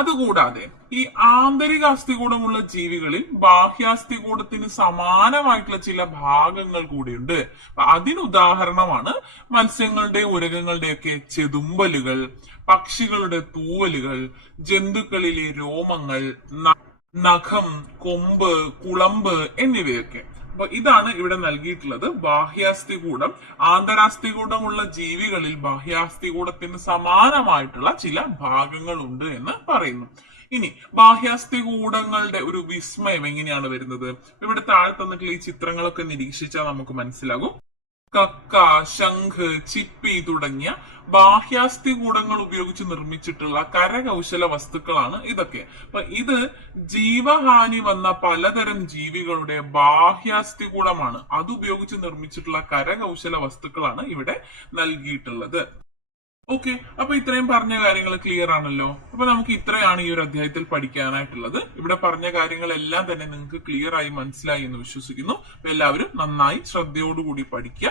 അതുകൂടാതെ ഈ ആന്തരിക അസ്ഥികൂടമുള്ള ജീവികളിൽ ബാഹ്യാസ്ഥികൂടത്തിന് സമാനമായിട്ടുള്ള ചില ഭാഗങ്ങൾ കൂടിയുണ്ട്. അതിനുദാഹരണമാണ് മത്സ്യങ്ങളുടെ ഉരകങ്ങളുടെയൊക്കെ ചെതുമ്പലുകൾ, പക്ഷികളുടെ തൂവലുകൾ, ജന്തുക്കളിലെ രോമങ്ങൾ, നഖം, കൊമ്പ്, കുളമ്പ് എന്നിവയൊക്കെ. അപ്പൊ ഇതാണ് ഇവിടെ നൽകിയിട്ടുള്ളത്. ബാഹ്യാസ്ഥികൂടം, ആന്തരാസ്ഥികൂടമുള്ള ജീവികളിൽ ബാഹ്യാസ്ഥികൂടത്തിന് സമാനമായിട്ടുള്ള ചില ഭാഗങ്ങൾ ഉണ്ട് എന്ന് പറയുന്നു. ഇനി ബാഹ്യാസ്ഥികൂടങ്ങളുടെ ഒരു വിസ്മയം എങ്ങനെയാണ് വരുന്നത്? ഇവിടെ താഴെ തന്നിട്ടുള്ള ഈ ചിത്രങ്ങളൊക്കെ നിരീക്ഷിച്ചാൽ നമുക്ക് മനസ്സിലാകും. കക്ക, ശംഖ്, ചിപ്പി തുടങ്ങിയ ബാഹ്യാസ്ഥികൂടങ്ങൾ ഉപയോഗിച്ച് നിർമ്മിച്ചിട്ടുള്ള കരകൗശല വസ്തുക്കളാണ് ഇതൊക്കെ. അപ്പൊ ഇത് ജീവഹാനി വന്ന പലതരം ജീവികളുടെ ബാഹ്യാസ്ഥികൂടമാണ്. അതുപയോഗിച്ച് നിർമ്മിച്ചിട്ടുള്ള കരകൗശല വസ്തുക്കളാണ് ഇവിടെ നൽകിയിട്ടുള്ളത്. ഓക്കെ, അപ്പൊ ഇത്രയും പറഞ്ഞ കാര്യങ്ങൾ ക്ലിയർ ആണല്ലോ. അപ്പൊ നമുക്ക് ഇത്രയാണ് ഈ ഒരു അധ്യായത്തിൽ പഠിക്കാനായിട്ടുള്ളത്. ഇവിടെ പറഞ്ഞ കാര്യങ്ങളെല്ലാം തന്നെ നിങ്ങൾക്ക് ക്ലിയർ ആയി മനസ്സിലായി എന്ന് വിശ്വസിക്കുന്നു. അപ്പൊ എല്ലാവരും നന്നായി ശ്രദ്ധയോടുകൂടി പഠിക്കുക.